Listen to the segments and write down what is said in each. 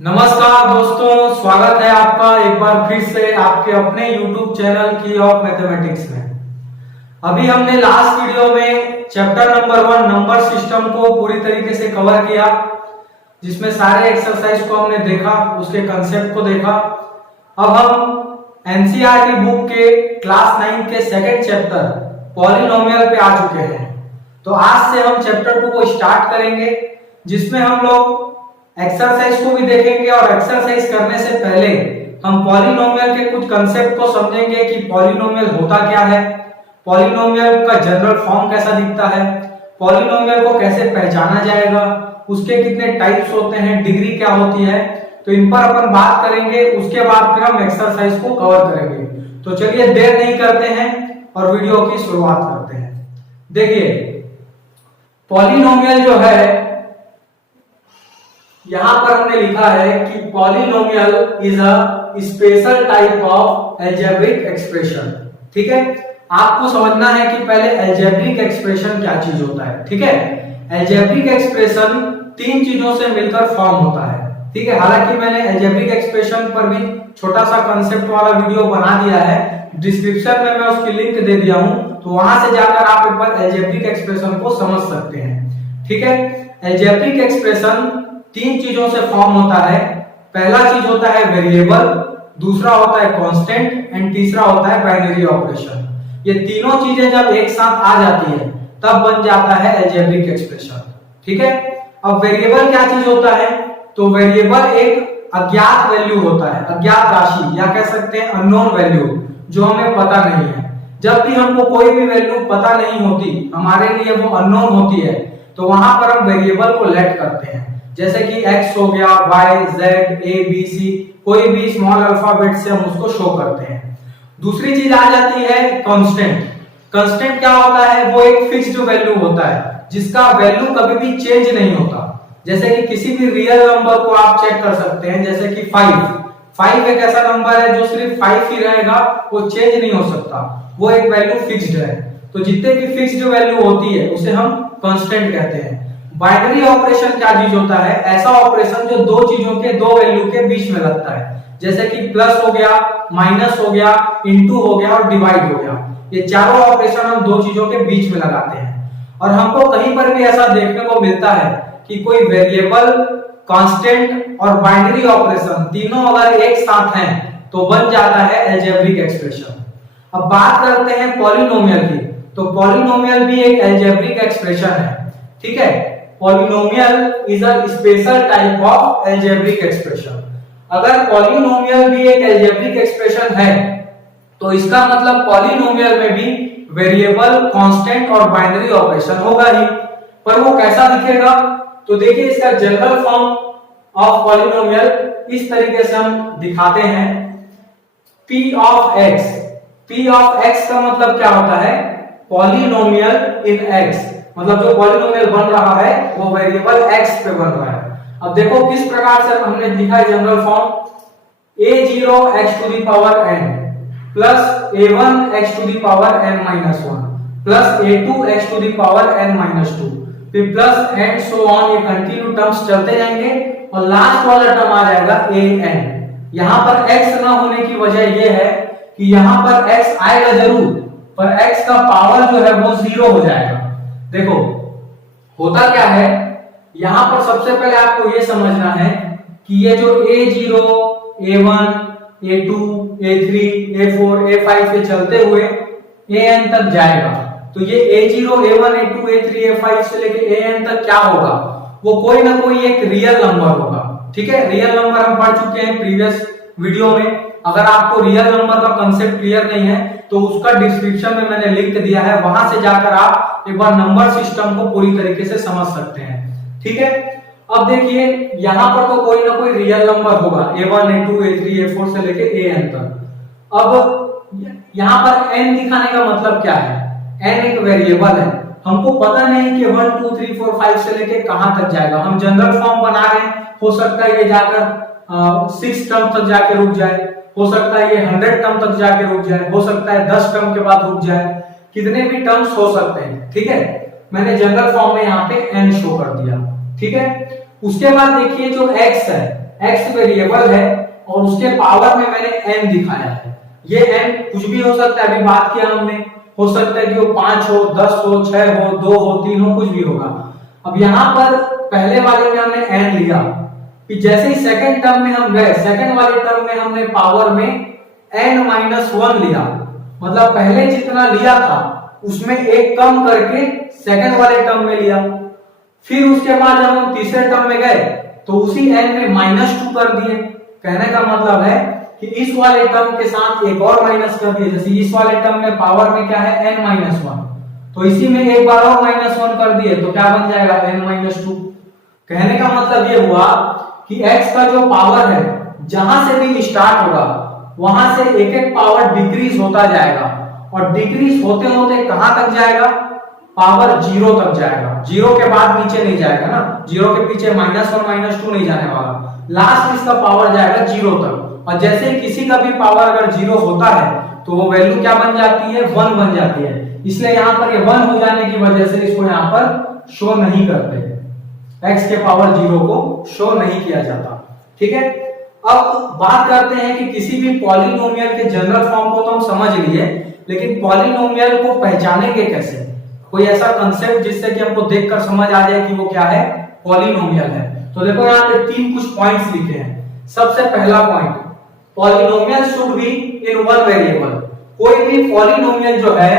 नमस्कार दोस्तों, स्वागत है आपका एक बार फिर से आपके अपने YouTube चैनल की ऑफ मैथमेटिक्स में। अभी हमने लास्ट वीडियो में चैप्टर नंबर 1 नंबर सिस्टम को पूरी तरीके से कवर किया, जिसमें सारे एक्सरसाइज को हमने देखा, उसके कंसेप्ट को देखा। अब हम एनसीईआरटी बुक के क्लास 9 के सेकंड चैप्टर पॉलिनोमियल पे आ चुके हैं। तो आज से हम चैप्टर 2 को स्टार्ट करेंगे, जिसमें हम लोग एक्सरसाइज को भी देखेंगे और एक्सरसाइज करने से पहले हम पॉलिनोमियल के कुछ कंसेप्ट को समझेंगे कि पॉलिनोमियल होता क्या है, पॉलिनोमियल का जनरल फॉर्म कैसा दिखता है, पॉलिनोमियल को कैसे पहचाना जाएगा, उसके कितने टाइप्स होते हैं, डिग्री क्या होती है। तो इन पर अपन बात करेंगे, उसके बाद फिर हम एक्सरसाइज को कवर करेंगे। तो चलिए देर नहीं करते हैं और वीडियो की शुरुआत करते हैं। देखिए, पॉलिनोमियल जो है, यहां पर हमने लिखा है कि polynomial is a special type of algebraic expression. ठीक है, आपको समझना है कि पहले अलजेब्रिक एक्सप्रेशन क्या चीज होता है। ठीक है, अलजेब्रिक एक्सप्रेशन तीन चीजों से मिलकर फॉर्म होता है। ठीक है, हालांकि मैंने अलजेब्रिक एक्सप्रेशन पर भी छोटा सा कंसेप्ट वाला वीडियो बना दिया है, डिस्क्रिप्शन में मैं उसकी लिंक दे दिया हूं, तो वहां से जाकर आप एक बार अलजेब्रिक एक्सप्रेशन को समझ सकते हैं। ठीक है, अलजेब्रिक एक्सप्रेशन तीन चीजों से फॉर्म होता है। पहला चीज होता है वेरिएबल, दूसरा होता है कांस्टेंट एंड तीसरा होता है बाइनरी ऑपरेशन। ये तीनों चीजें जब एक साथ आ जाती है तब बन जाता है अलजेब्रिक एक्सप्रेशन। ठीक है, अब वेरिएबल क्या चीज होता है? तो वेरिएबल एक अज्ञात वैल्यू होता है, अज्ञात राशि, या कह सकते हैं अननोन वैल्यू, जो हमें पता नहीं है। जब भी हमको कोई भी वैल्यू पता नहीं होती, हमारे लिए वो अननोन होती है, तो वहां पर हम वेरिएबल को लेट करते हैं। जैसे कि x हो गया, y, z, a, b, c, कोई भी स्मॉल अल्फाबेट से हम उसको शो करते हैं। दूसरी चीज आ जाती है कांस्टेंट। कांस्टेंट क्या होता है? वो एक फिक्स्ड वैल्यू होता है, जिसका वैल्यू कभी भी चेंज नहीं होता। जैसे कि किसी भी रियल नंबर को आप चेक कर सकते हैं, जैसे कि 5 एक ऐसा नंबर है जो सिर्फ 5 ही रहेगा, वो चेंज नहीं हो सकता, वो एक वैल्यू फिक्स्ड है। तो जितने भी फिक्स्ड वैल्यू होती है उसे हम कांस्टेंट कहते हैं। बाइनरी ऑपरेशन क्या चीज होता है? ऐसा ऑपरेशन जो दो चीजों के, दो वैल्यू के बीच में लगता है, जैसे कि प्लस हो गया, माइनस हो गया, इनटू हो गया और डिवाइड हो गया। ये चारों ऑपरेशन हम दो चीजों के बीच में लगाते हैं। और हमको कहीं पर भी ऐसा देखने को मिलता है कि कोई वेरिएबल, कांस्टेंट और बाइनरी ऑपरेशन तीनों अगर एक साथ हैं तो बन जाता है अलजेब्रिक एक्सप्रेशन। अब बात करते हैं पॉलिनोमियल की। तो पॉलिनोमियल भी एक अलजेब्रिक एक्सप्रेशन है। ठीक है, polynomial is a special type of algebraic expression. अगर पॉलिनोमियल भी एक अलजेब्रिक एक्सप्रेशन है, तो इसका मतलब पॉलिनोमियल में भी वेरिएबल, कांस्टेंट और बाइनरी ऑपरेशन होगा ही। पर वो कैसा दिखेगा? तो देखिए, इसका जनरल फॉर्म ऑफ पॉलिनोमियल इस तरीके से हम दिखाते हैं। p of x। p of x का मतलब क्या होता है? पॉलिनोमियल इन x, मतलब जो पॉलिनोमियल बन रहा है वो वेरिएबल x पे बन रहा है। अब देखो किस प्रकार से हमने लिखा है general form. a0 x to the power n plus a1 x to the power n minus 1 प्लस a2 x to the power n minus 2, फिर प्लस एंड सो ऑन। ये कंटिन्यू टर्म्स चलते जाएंगे और लास्ट वाला टर्म आ जाएगा an। यहां पर x ना होने की वजह यह है कि यहां पर x आएगा जरूर, पर x का पावर जो है वो 0 हो जाएगा। देखो होता क्या है, यहां पर सबसे पहले आपको यह समझना है कि ये जो a0, a1, a2, a3, a4, a5 से चलते हुए an तक जाएगा। तो ये a0, a1, a2, a3, a5 से लेके an तक क्या होगा? वो कोई ना कोई एक रियल नंबर होगा। ठीक है, रियल नंबर हम पढ़ चुके हैं प्रीवियस वीडियो में। अगर आपको रियल नंबर का कंसेप्ट क्लियर नहीं है तो उसका डिस्क्रिप्शन में मैंने लिंक दिया है, वहां से जाकर आप एक बार नंबर सिस्टम को पूरी तरीके से समझ सकते हैं। ठीक है, अब देखिए यहां पर तो कोई ना कोई रियल नंबर होगा, a1, a2, a3, a4 से लेके an तक। अब यहां पर n दिखाने का मतलब क्या है? n एक वेरिएबल है, हमको पता नहीं कि 1 2 3 4 5 से लेके कहां तक जाएगा। हम जनरल फॉर्म बना रहे हैं, हो सकता है ये जाकर 6 टर्म तक जाके रुक जाए, हो सकता है ये 100 टर्म तक जाके रुक जाए, हो सकता है 10 टर्म के बाद रुक जाए, कितने भी टर्म्स हो सकते हैं। ठीक है, मैंने जनरल फॉर्म में यहाँ पे n शो कर दिया। ठीक है, उसके बाद देखिए जो x है, x वेरिएबल है और उसके पावर में मैंने n दिखाया है। ये n कुछ भी हो सकता है, अभी बात किया हमने, हो सकता है कि वो 5 हो, 10 हो, 6 हो, 2 हो, 3 हो, कुछ भी होगा। अब यहाँ पर पहले वाले में हमने n लिया, फिर जैसे ही सेकंड टर्म में हम गए, सेकंड वाले टर्म में हमने पावर में n-1 लिया, मतलब पहले जितना लिया था उसमें एक कम करके सेकंड वाले टर्म में लिया। फिर उसके बाद जब हम तीसरे टर्म में गए तो उसी n में -2 कर दिए। कहने का मतलब है कि इस वाले टर्म के साथ एक और माइनस कर दिए। जैसे इस वाले टर्म में पावर में क्या है n-1, तो इसी में एक बार और -1 कर दिए तो क्या बन जाएगा n-2। कहने का मतलब ये हुआ कि x का जो पावर है जहां से भी स्टार्ट होगा वहां से एक एक पावर डिक्रीज होता जाएगा और डिक्रीज होते होते कहां तक जाएगा, पावर 0 तक जाएगा। 0 के बाद नीचे नहीं जाएगा ना, 0 के पीछे -1 -2 नहीं जाने वाला, लास्ट इसका पावर जाएगा 0 तक। और जैसे किसी का भी पावर अगर 0 होता है तो वो वैल्यू क्या बन जाती है, 1 बन जाती है। इसलिए यहाँ पर ये 1 हो जाने की वजह से इसको यहाँ पर शो नहीं करते, x के पावर 0 को शो नहीं किया जाता। ठीक है, अब बात करते हैं कि किसी भी पॉलिनोमियल के जनरल फॉर्म को तो हम समझ लिए, लेकिन पॉलिनोमियल को पहचानेंगे कैसे? कोई ऐसा कंसेप्ट जिससे कि हमको देखकर समझ आ जाए कि वो क्या है, पॉलिनोमियल है। तो देखो यहाँ पे 3 कुछ पॉइंट्स लिखे हैं। सबसे पहला point, polynomial should be in one variable. कोई भी पॉलिनोमियल जो है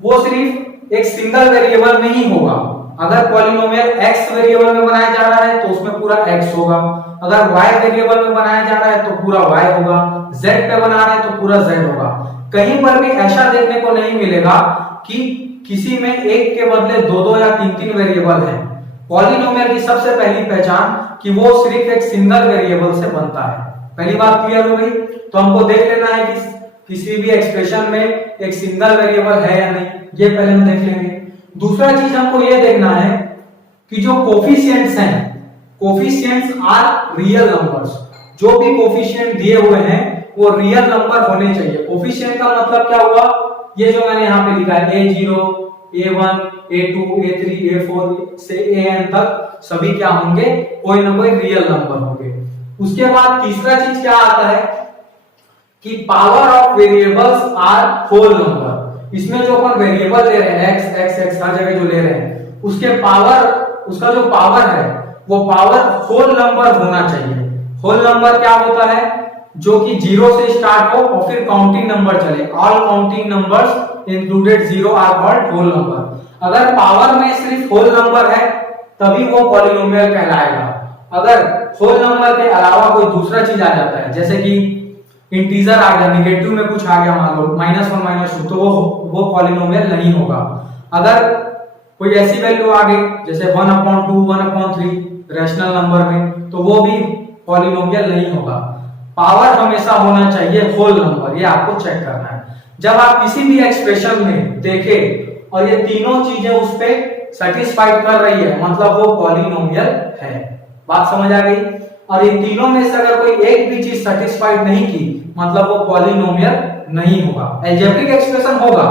वो सिर्फ एक सिंगल वेरिएबल में ही होगा। अगर पॉलिनोमियल x वेरिएबल में बनाया जा रहा है तो उसमें पूरा x होगा, अगर y वेरिएबल में बनाया जा रहा है तो पूरा y होगा, z पे बना रहे हैं तो पूरा z होगा। कहीं पर भी ऐसा देखने को नहीं मिलेगा कि किसी में एक के बदले 2-2 या 3-3 वेरिएबल है। पॉलिनोमियल की सबसे पहली पहचान कि वो सिर्फ एक सिंगल वेरिएबल से बनता है। पहली बात क्लियर हो गई। तो हमको देख लेना है कि किसी भी एक्सप्रेशन में एक सिंगल वेरिएबल है या नहीं, ये पहले हम देख लेंगे। दूसरा चीज हमको ये देखना है कि जो कोफिशिएंट्स हैं, कोफिशिएंट्स आर रियल नंबर्स। जो भी कोफिशिएंट दिए हुए हैं वो रियल नंबर होने चाहिए। कोफिशिएंट का मतलब क्या हुआ, ये जो मैंने यहाँ पे लिखा है a0, a1, a2, a3, a4 से an तक सभी क्या होंगे, कोई ना कोई रियल नंबर होंगे। उसके बाद तीसरा चीज क्या आता है कि power of variables are whole number. इसमें जो अपन वेरिएबल ले रहे हैं x x x हर जगह जो ले रहे हैं उसके पावर, उसका जो पावर है वो पावर होल नंबर होना चाहिए। होल नंबर क्या होता है, जो कि 0 से स्टार्ट हो और फिर काउंटिंग नंबर चले। All counting numbers included 0 are called whole number. अगर पावर में सिर्फ होल नंबर है तभी वो पॉलिनोमियल कहलाएगा। अगर होल नंबर के अलावा कोई दूसरा चीज आ जाता है, जैसे कि इंटीजर आ गया, निगेटिव में कुछ आ गया, मान लो -1 -2, तो वो पॉलिनोमियल नहीं होगा। अगर कोई ऐसी वैल्यू आ गई जैसे 1/2, 1/3 रैशनल नंबर में, तो वो भी पॉलिनोमियल नहीं होगा। पावर हमेशा होना चाहिए होल नंबर, ये आपको चेक करना है। जब आप किसी भी एक्सप्रेशन में देखें और ये तीनों चीजें उस पे सेटिस्फाइड कर रही है, मतलब वो पॉलिनोमियल है। बात समझ आ गई। और इन तीनों में से अगर कोई एक भी चीज सेटिस्फाइड नहीं की, मतलब वो पॉलिनोमियल नहीं होगा। अलजेब्रिक एक्सप्रेशन होगा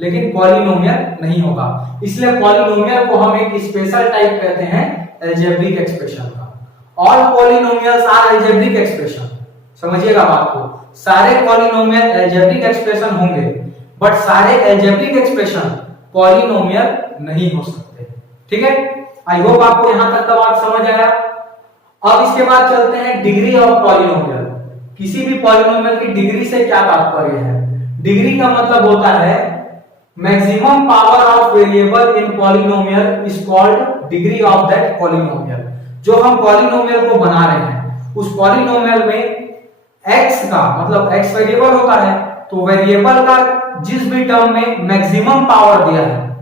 लेकिन पॉलिनोमियल नहीं होगा। इसलिए पॉलिनोमियल को हम एक स्पेशल टाइप कहते हैं अलजेब्रिक एक्सप्रेशन का। All polynomials are algebraic expression. समझिएगा बात को, सारे पॉलिनोमियल अलजेब्रिक एक्सप्रेशन होंगे बट सारे अलजेब्रिक एक्सप्रेशन पॉलिनोमियल नहीं हो सकते। ठीक है, आई होप आपको यहां तक का बात समझ आया। अब इसके बाद चलते हैं डिग्री ऑफ पॉलिनोमियल। किसी भी पॉलिनोमियल की डिग्री से क्या तात्पर्य है? डिग्री का मतलब होता है maximum power of variable in polynomial is called degree of that polynomial. जो हम पॉलिनोमियल को बना रहे हैं उस पॉलिनोमियल में x का मतलब x वेरिएबल होता है, तो वेरिएबल का जिस भी टर्म में मैक्सिमम पावर दिया है,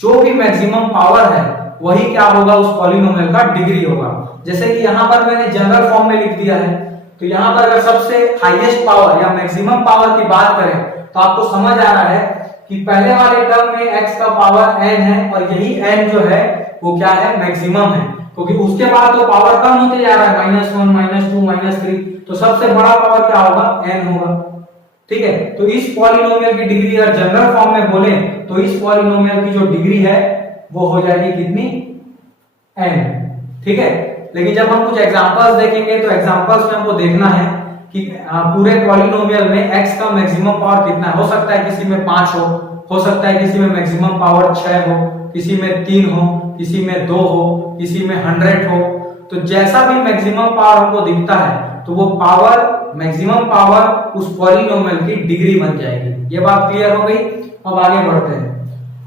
जो भी मैक्सिमम पावर है वही क्या होगा, उस पॉलिनोमियल का डिग्री होगा। जैसे कि यहाँ पर मैंने जनरल फॉर्म में लिख दिया है, तो यहाँ पर अगर सबसे हाईएस्ट पावर या मैक्सिमम पावर की बात करें तो आपको समझ आ रहा है कि पहले वाले टर्म में x का पावर n है और यही n जो है वो क्या है, मैक्सिमम है, क्योंकि उसके बाद तो पावर कम होते जा रहा है, -1 -2 -3, तो सबसे बड़ा पावर क्या होगा, n होगा। ठीक है, तो इस पॉलिनोमियल की डिग्री अगर जनरल फॉर्म में बोले तो इस पॉलिनोमियल की जो डिग्री है वो हो जाएगी कितनी, n। ठीक है, लेकिन जब हम कुछ एग्जांपल्स देखेंगे तो एग्जांपल्स में हमको देखना है कि पूरे पॉलिनोमियल में x का मैक्सिमम पावर कितना है। हो सकता है किसी में 5 हो सकता है किसी में मैक्सिमम पावर 6 हो, किसी में 3 हो, किसी में 2 हो, किसी में 100 हो। तो जैसा भी मैक्सिमम पावर हमको दिखता है तो वो पावर, मैक्सिमम पावर उस पॉलिनोमियल की डिग्री बन जाएगी। ये बात क्लियर हो गई। अब आगे बढ़ते हैं।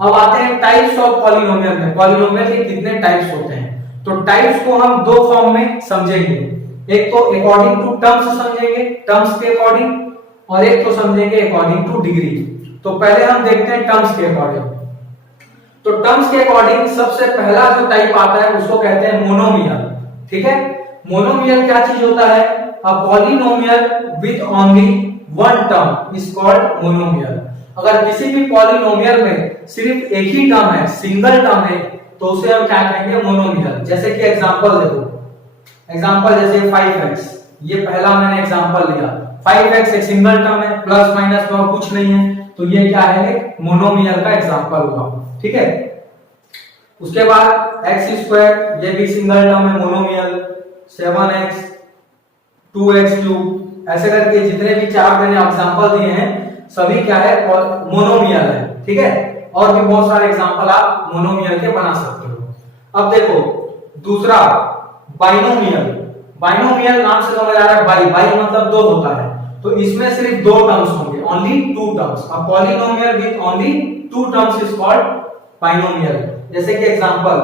अब आते हैं टाइप्स ऑफ पॉलिनोमियल में। पॉलिनोमियल के कितने टाइप्स होते हैं? तो टाइप्स को हम दो फॉर्म में समझेंगे। एक तो अकॉर्डिंग टू टर्म्स समझेंगे, टर्म्स के अकॉर्डिंग, और एक तो समझेंगे अकॉर्डिंग टू डिग्री। तो पहले हम देखते हैं टर्म्स के अकॉर्डिंग। तो टर्म्स के अकॉर्डिंग सबसे पहला जो टाइप आता है उसको कहते हैं मोनोमियल। ठीक है, मोनोमियल क्या चीज होता है? अ polynomial with only one term is called monomial. अगर किसी भी पॉलिनोमियल में सिर्फ एक ही टर्म है, सिंगल टर्म है, तो उसे हम क्या कहेंगे? मोनोमियल। जैसे कि एग्जांपल देखो, एग्जांपल जैसे 5x, ये पहला मैंने एग्जांपल लिया। 5x एक सिंगल टर्म है, प्लस माइनस और कुछ नहीं है, तो ये क्या है? मोनोमियल का एग्जांपल हुआ। ठीक है, उसके बाद x², ये भी सिंगल टर्म है, मोनोमियल। 7x, 2x3, ऐसे करके जितने भी चार मैंने एग्जांपल दिए हैं सभी क्या है? मोनोमियल है। ठीक है, और भी बहुत सारे एग्जांपल आप मोनोमियल के बना सकते हो। अब देखो दूसरा बाइनोमियल। बाइनोमियल नाम से समझ आ रहा है, बाई मतलब दो होता है, तो इसमें सिर्फ दो टर्म्स होंगे, only two terms. A polynomial with only two terms is called binomial. जैसे कि एग्जांपल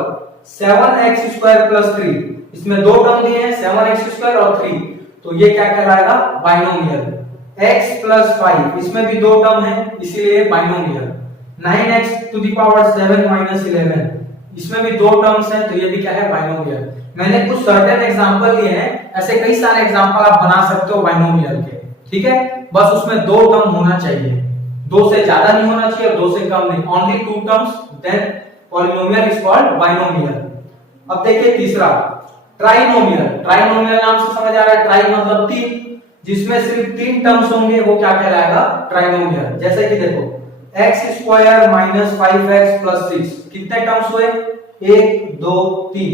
7x² + 3, इसमें दो टर्म दिए हैं, 7x² और 3, तो ये क्या कहलाएगा? बाइनोमियल। x + 5, इसमें भी दो टर्म है, इसीलिए बाइनोमियल। 9x⁻7 - 11, इसमें भी दो टर्म्स हैं, तो ये भी क्या है? बाइनोमियल। मैंने कुछ सर्टेन एग्जांपल लिए हैं, ऐसे कई सारे एग्जांपल आप बना सकते हो बाइनोमियल के। ठीक है, बस उसमें दो टर्म होना चाहिए, दो से ज्यादा नहीं होना चाहिए और दो से कम नहीं, only two terms, then polynomial is called binomial. अब देखिए तीसरा ट्राइनोमियल। ट्राइनोमियल नाम से समझ आ रहा है, ट्राई मतलब तीन, जिसमें सिर्फ तीन टर्म्स होंगे, वो क्या कहलाएगा? ट्राइनोमियल। जैसे कि देखो x² - 5x + 6, कितने टर्म्स हुए? 1 2 3,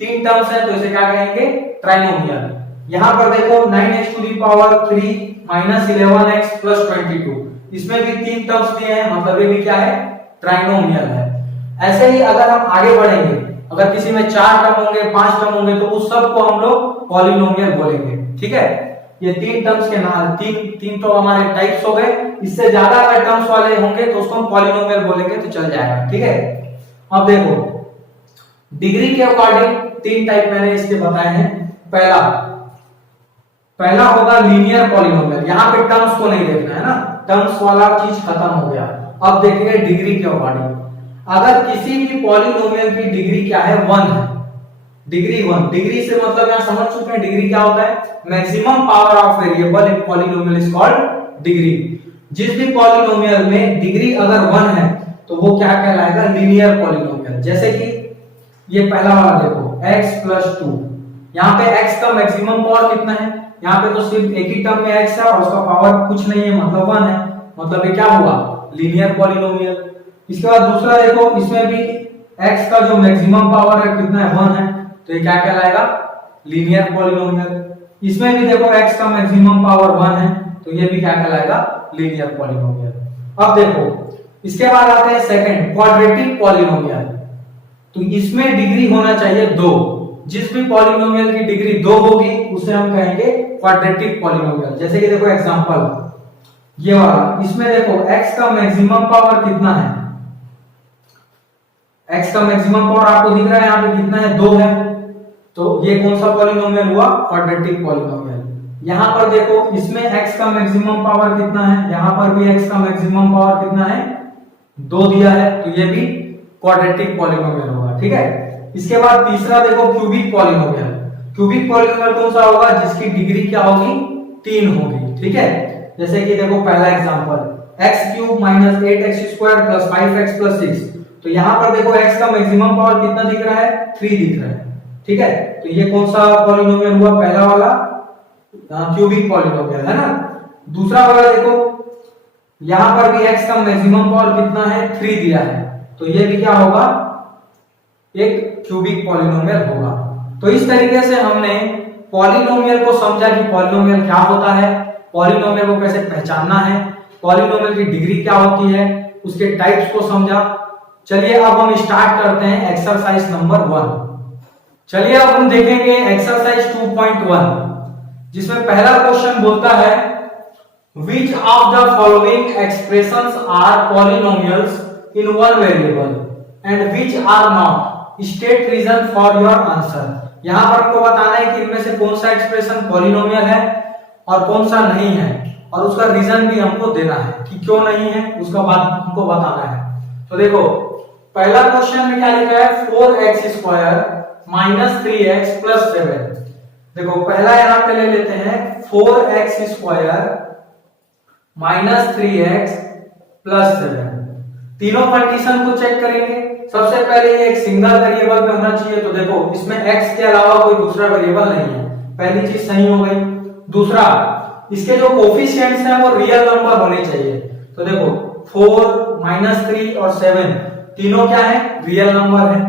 तीन टर्म्स है, तो इसे क्या कहेंगे? ट्राइनोमियल। यहां पर देखो 9x⁻3 - 11x + 22, इसमें भी तीन टर्म्स दिए हैं, मतलब ये भी क्या है? ट्राइनोमियल है। ऐसे ही अगर हम आगे बढ़ेंगे, अगर किसी में 4 टर्म होंगे, 5 टर्म होंगे, तो उस सब को हम लोग पॉलिनोमियल बोलेंगे। ठीक है, ये तीन टर्म्स के नाम, तीन तो हमारे टाइप्स हो गए। इससे ज्यादा अगर टर्म्स वाले होंगे तो उसको हम पॉलिनोमियल बोलेंगे, तो चल जाएगा। ठीक है, अब देखो डिग्री के अकॉर्डिंग तीन टाइप मैंने इसके बताए हैं। पहला होगा लीनियर पॉलिनोमियल। यहां पे टर्म्स को नहीं देखना है ना, टर्म्स वाला चीज खत्म हो गया। अब देखेंगे डिग्री के अकॉर्डिंग। अगर किसी भी पॉलिनोमियल की डिग्री क्या है? 1 है, डिग्री 1। डिग्री से मतलब यहां समझ चुके हैं डिग्री क्या होता है? Maximum power of variable in polynomial is called degree. जिस भी पॉलिनोमियल में डिग्री अगर 1 है तो वो क्या कहलाएगा? Linear polynomial. जैसे कि ये पहला वाला देखो x + 2, यहाँ पे x का मैक्सिमम पावर कितना है? यहाँ पे तो सिर्फ एक ही टर्म में x है और उसका पावर कुछ नहीं है, मतलब 1 है, मतलब ये क्या हुआ? Linear polynomial. इसके बाद दूसरा देखो, इसमें भी x का जो मैक्सिमम पावर है कितना है? 1 है, तो ये क्या कहलाएगा? Linear polynomial. इसमें भी देखो x का मैक्सिमम पावर 1 है, तो ये भी क्या कहलाएगा? Linear polynomial. अब देखो इसके बाद आते हैं सेकंड क्वाड्रेटिक पॉलिनोमियल। तो इसमें डिग्री होना चाहिए 2। जिस भी पॉलिनोमियल की डिग्री 2 होगी उसे हम कहेंगे क्वाड्रेटिक पॉलिनोमियल। जैसे कि देखो एग्जांपल ये वाला, इसमें देखो x का मैक्सिमम पावर कितना है? x का मैक्सिमम पावर आपको दिख रहा है यहाँ पे कितना है? 2 है, तो ये कौन सा पॉलिनोमियल हुआ? Quadratic polynomial. यहां पर देखो इसमें x का मैक्सिमम पावर कितना है? यहां पर भी x का मैक्सिमम पावर कितना है? 2 दिया है, तो ये भी क्वाड्रेटिक पॉलिनोमियल होगा। ठीक है, इसके बाद तीसरा देखो क्यूबिक पॉलिनोमियल। क्यूबिक पॉलिनोमियल कौन सा होगा? जिसकी डिग्री क्या होगी? 3 होगी। ठीक है, जैसे कि देखो पहला एग्जांपल x³ - 8x² + 5x + 6, तो यहां पर देखो x का मैक्सिमम पावर कितना दिख रहा है? 3 दिख रहा है। ठीक है, तो ये कौन सा पॉलिनोमियल हुआ? पहला वाला क्यूबिक पॉलिनोमियल है ना। दूसरा वाला देखो, यहां पर भी x का मैक्सिमम पावर कितना है? 3 दिया है, तो ये भी क्या होगा? एक क्यूबिक पॉलिनोमियल होगा। तो इस तरीके से हमने पॉलिनोमियल को समझा कि पॉलिनोमियल क्या होता है, पॉलिनोमियल को कैसे पहचानना है, पॉलिनोमियल की डिग्री क्या होती है, उसके टाइप्स को समझा। चलिए अब हम स्टार्ट करते हैं एक्सरसाइज नंबर 1। चलिए अब हम देखेंगे एक्सरसाइज 2.1, जिसमें पहला क्वेश्चन बोलता है Which of the following expressions are polynomials in one variable and which are not? State reason for your answer। यहाँ पर आपको बताना है कि इनमें से कौन सा एक्सप्रेशन पॉलिनोमियल है और कौन सा नहीं है, और उसका रीजन भी हमको देना है कि क्यों नहीं है, उसका बात हमको बताना है। तो देखो पहला क्वेश्चन में क्या लिखा है, 4x² माइनस 3x प्लस 7। देखो पहला यहाँ पे ले लेते हैं 4x² माइनस 3x प्लस 7। तीनों कंडीशन को चेक करेंगे। सबसे पहले ये एक सिंगल वेरिएबल पे होना चाहिए, तो देखो इसमें x के अलावा कोई दूसरा वेरिएबल नहीं है, पहली चीज सही हो गई। दूसरा, इसके जो कोफिशिएंट्स हैं वो रियल नंबर होने चाहिए। तो देखो 4 माइनस 3 और 7 तीनों क्या है, रियल नंबर है।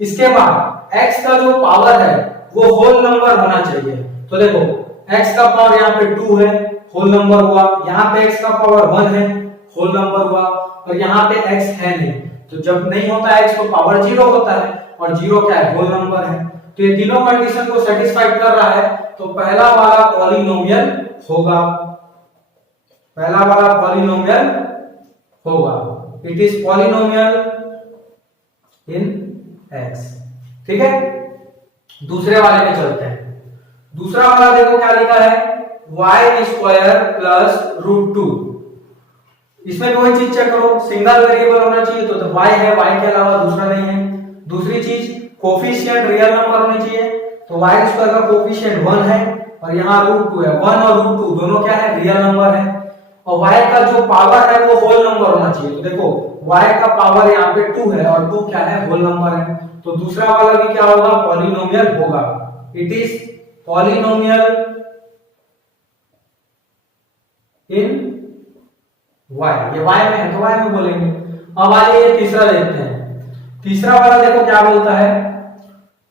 इसके बाद x का जो पावर है वो होल नंबर होना चाहिए। तो देखो x का पावर यहाँ पे 2 है, होल नंबर हुआ। यहाँ पे x का पावर 1 है, होल नंबर हुआ। और यहाँ पे x है नहीं, तो जब नहीं होता है x तो पावर 0 होता है, और 0 क्या है, होल नंबर है। तो ये तीनों कंडीशन को सेटिस्फाइड कर रहा है, तो पहला वाला पॉलिनोमियल होगा, पहला वाला पॉलिनोमियल होगा। It is polynomial in x। ठीक है, दूसरे वाले में चलते हैं। दूसरा वाला देखो क्या लिखा है, y² प्लस √2। इसमें कोई चीज चेक करो, सिंगल वेरिएबल होना चाहिए, तो y है, y के अलावा दूसरा नहीं है। दूसरी चीज कोफिशिएंट रियल नंबर होने चाहिए, तो y² का कोफिशिएंट 1 है और यहाँ √2 है। 1 और √2 दोनों क्या है, रियल नंबर है। और y का जो पावर है वो होल नंबर होना चाहिए, तो देखो y का पावर यहाँ पे 2 है और 2 क्या है, होल नंबर है। तो दूसरा वाला भी क्या होगा, पॉलिनोमियल होगा। It is polynomial in y। ये y में है तो y में बोलेंगे। अब आइए ये तीसरा देखते हैं। तीसरा वाला देखो क्या बोलता है,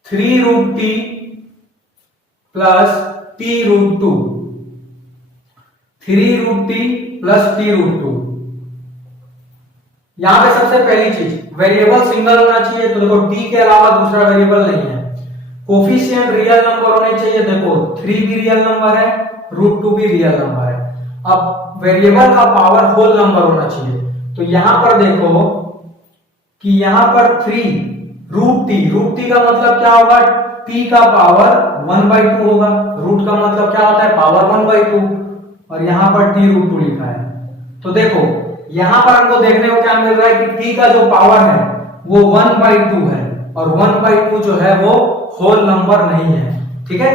3√t plus t√2। 3√t plus t√2। यहां पे सबसे पहली चीज, वेरिएबल सिंगल होना चाहिए, तो देखो t के अलावा दूसरा वेरिएबल नहीं है। कोफिशिएंट रियल नंबर होने चाहिए, देखो 3 भी रियल नंबर है, √2 भी रियल नंबर है। अब वेरिएबल का पावर होल नंबर होना चाहिए, तो यहां पर देखो कि यहां पर 3√t का मतलब क्या होगा, t का पावर 1/2 होगा। रूट का मतलब क्या होता है, पावर 1/2, और यहां पर t√2 लिखा है। तो देखो यहां पर हमको देखने को क्या मिल रहा है कि t का जो पावर है वो 1/2 है, और 1/2 जो है वो होल नंबर नहीं है। ठीक है,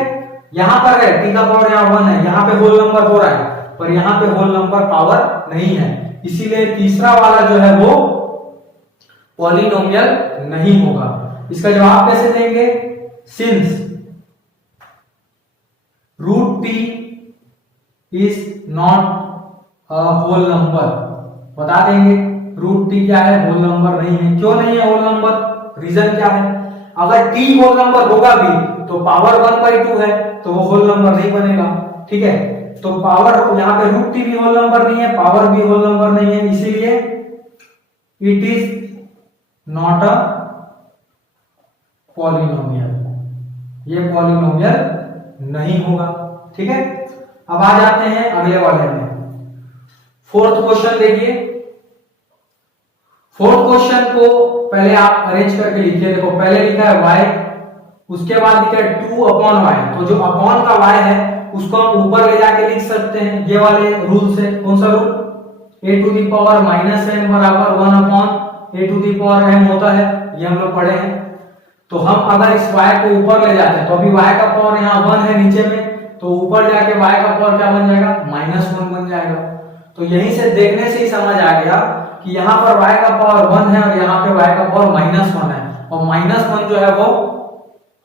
यहां पर है t का पावर यहाँ 1 है, यहाँ पे होल नंबर हो रहा है, पर यहाँ पे होल नंबर पावर नहीं है, इसीलिए तीसरा वाला जो है वो पॉलिनोमियल नहीं होगा। इसका जवाब कैसे देंगे, since √t is not a whole number, बता देंगे √t क्या है, होल नंबर नहीं है। क्यों नहीं है होल नंबर, रीजन क्या है, अगर t होल नंबर होगा भी तो पावर 1/2 है, तो वो होल नंबर नहीं बनेगा। ठीक है, तो पावर यहाँ पे √t भी होल नंबर नहीं है, पावर भी होल नंबर नहीं है, इसीलिए it is not a polynomial, ये पॉलिनोमियल नहीं होगा। ठीक है, अब आ जाते हैं अगले वाले में। फोर्थ क्वेश्चन देखिए। फोर्थ क्वेश्चन को पहले आप अरेंज करके लिखिए। देखो पहले लिखा है y, उसके बाद लिखा है 2/y, तो जो अपॉन का y है उसको हम ऊपर ले जाके लिख सकते हैं ये वाले रूल से। कौन सा रूल, a⁻m बराबर 1/a⁻m होता है, ये हम लोग पढ़े हैं। तो हम अगर इस y को ऊपर ले जाते हैं, तो अभी y का पावर यहाँ 1 है नीचे में, तो ऊपर जाके y का पावर क्या बन जाएगा, -1 बन जाएगा। तो यहीं से देखने से ही समझ आ गया कि यहाँ पर y का पावर 1 है और यहाँ पे y का पावर -1 है, और -1 जो है वो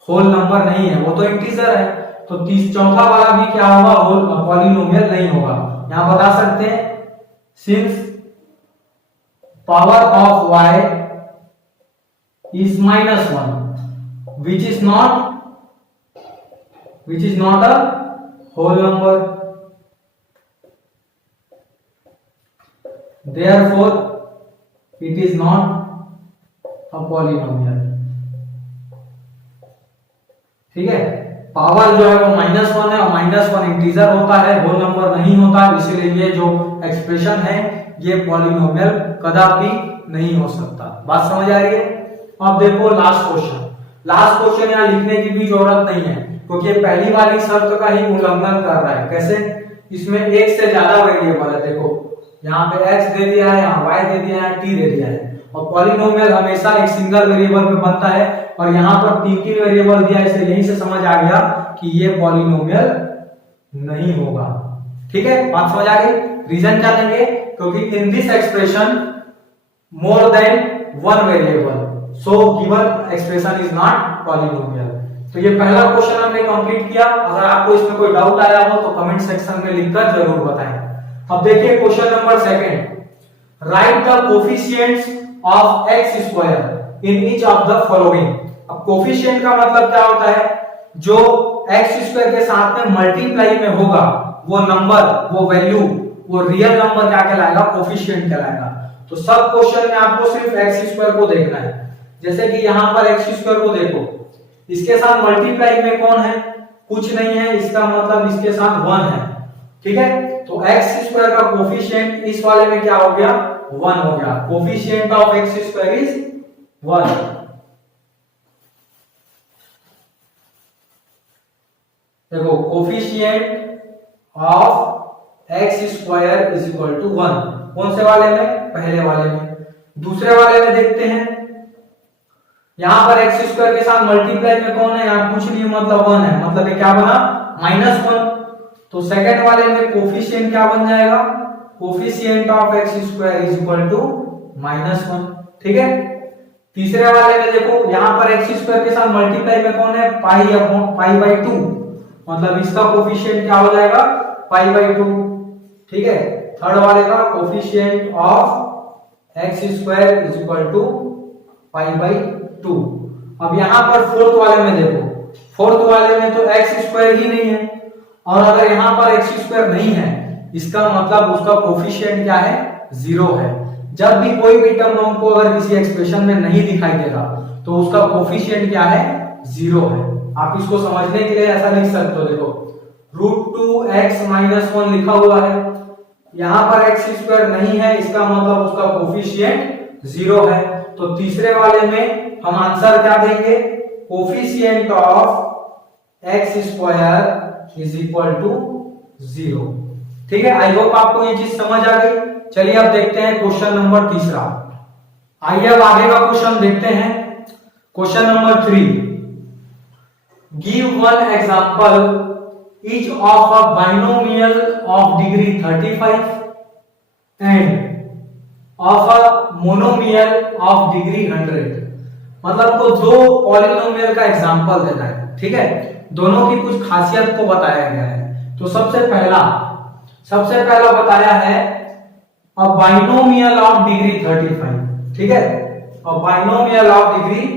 होल नंबर नहीं है, वो तो इंटीजर है। तो चौथा वाला भी क्या होगा, होल पॉलिनोमियल नहीं होगा। यहां बता सकते हैं since power of y is -1 which is not which is not a whole number, therefore it is not a polynomial। ठीक है, पावर जो है वो -1 है और -1 इंटीजर होता है, होल नंबर नहीं होता, इसीलिए ये जो एक्सप्रेशन है ये पॉलिनोमियल कदापि नहीं हो सकता। बात समझ आ रही है? अब देखो लास्ट क्वेश्चन। लास्ट क्वेश्चन यहाँ लिखने की भी जरूरत नहीं है क्योंकि पहली वाली शर्त का ही उल्लंघन कर रहा है। कैसे? इसमें एक से ज्यादा वेरिएबल है। देखो यहाँ पे x दे दिया है, यहाँ y दे दिया है, t दे दिया है, और पॉलिनोमियल हमेशा एक सिंगल वेरिएबल पे बनता है और यहाँ पर तीन वेरिएबल दिया है, इसलिए यहीं से समझ आ गया कि ये पॉलिनोमियल नहीं होगा। ठीक है, बात समझ आ गई? रीजन क्या देंगे? क्योंकि in this expression more than one variable, so given expression is not polynomial. तो ये पहला क्वेश्चन हमने कंप्लीट किया। अगर आपको इसमें कोई डाउट आया हो तो कमेंट सेक्शन में लिखकर जरूर बताएं। अब देखिए question number second. Right the coefficients of x square in each of the following. अब कोफिशिएंट का मतलब क्या होता है? जो एक्स स्क्वायर के साथ में मल्टीप्लाई में होगा वो नंबर, वो वैल्यू, वो रियल नंबर क्या कहलाएगा? कोफिशिएंट कहलाएगा। तो सब क्वेश्चन में आपको सिर्फ एक्स स्क्वायर को देखना है। जैसे कि यहाँ पर एक्स स्क्वायर को देखो, इसके साथ मल्टीप्लाई में कौन है? कुछ नहीं है, इसका मतलब इसके साथ 1 है। ठीक है, तो एक्स स्क्वायर का कोफिशिएंट इस वाले में क्या हो गया? 1 हो गया। Coefficient of x square is 1। देखो coefficient of x square is equal to 1। कौन से वाले में? पहले वाले में। दूसरे वाले में देखते हैं, यहां पर एक्स स्क्वायर के साथ मल्टीप्लाई में कौन है? यहां कुछ नहीं, मतलब 1 है, मतलब ये क्या बना? -1। तो सेकंड वाले में कोफिशिएंट क्या बन जाएगा? Coefficient of x square is equal to -1। ठीक है, तीसरे वाले में देखो, यहां पर एक्स स्क्वायर के साथ मल्टीप्लाई में कौन है? पाई/2, मतलब इसका कोफिशिएंट क्या हो जाएगा? पाई/2। ठीक है, थर्ड वाले का coefficient of x square is equal to पाई/2। अब यहां पर फोर्थ वाले में देखो, फोर्थ वाले में तो एक्स स्क्वायर ही नहीं है, और अगर यहां पर एक्स स्क्वायर नहीं है इसका मतलब उसका कोफिशिएंट क्या है? 0 है। जब भी कोई भी टर्म हमको अगर किसी एक्सप्रेशन में नहीं दिखाई देगा तो उसका कोफिशिएंट क्या है? 0 है। आप इसको समझने के लिए ऐसा लिख सकते हो, देखो √2x-1 लिखा हुआ है, यहां पर एक्स स्क्वायर नहीं है, इसका मतलब उसका कोफिशिएंट 0 है। तो तीसरे वाले में हम आंसर क्या देंगे? Coefficient of x square is equal to 0। ठीक है, आई होप आपको ये चीज समझ आ गई। चलिए अब देखते हैं क्वेश्चन नंबर तीसरा। आइए अब आगे का क्वेश्चन देखते हैं। Question number 3, give one example each of a binomial of degree 35 and of a monomial of degree 100। मतलब को दो पॉलिनोमियल का एग्जांपल देना है। ठीक है, दोनों की कुछ खासियत को बताया गया है। तो सबसे पहला बताया है a binomial of degree 35। ठीक है, a binomial of degree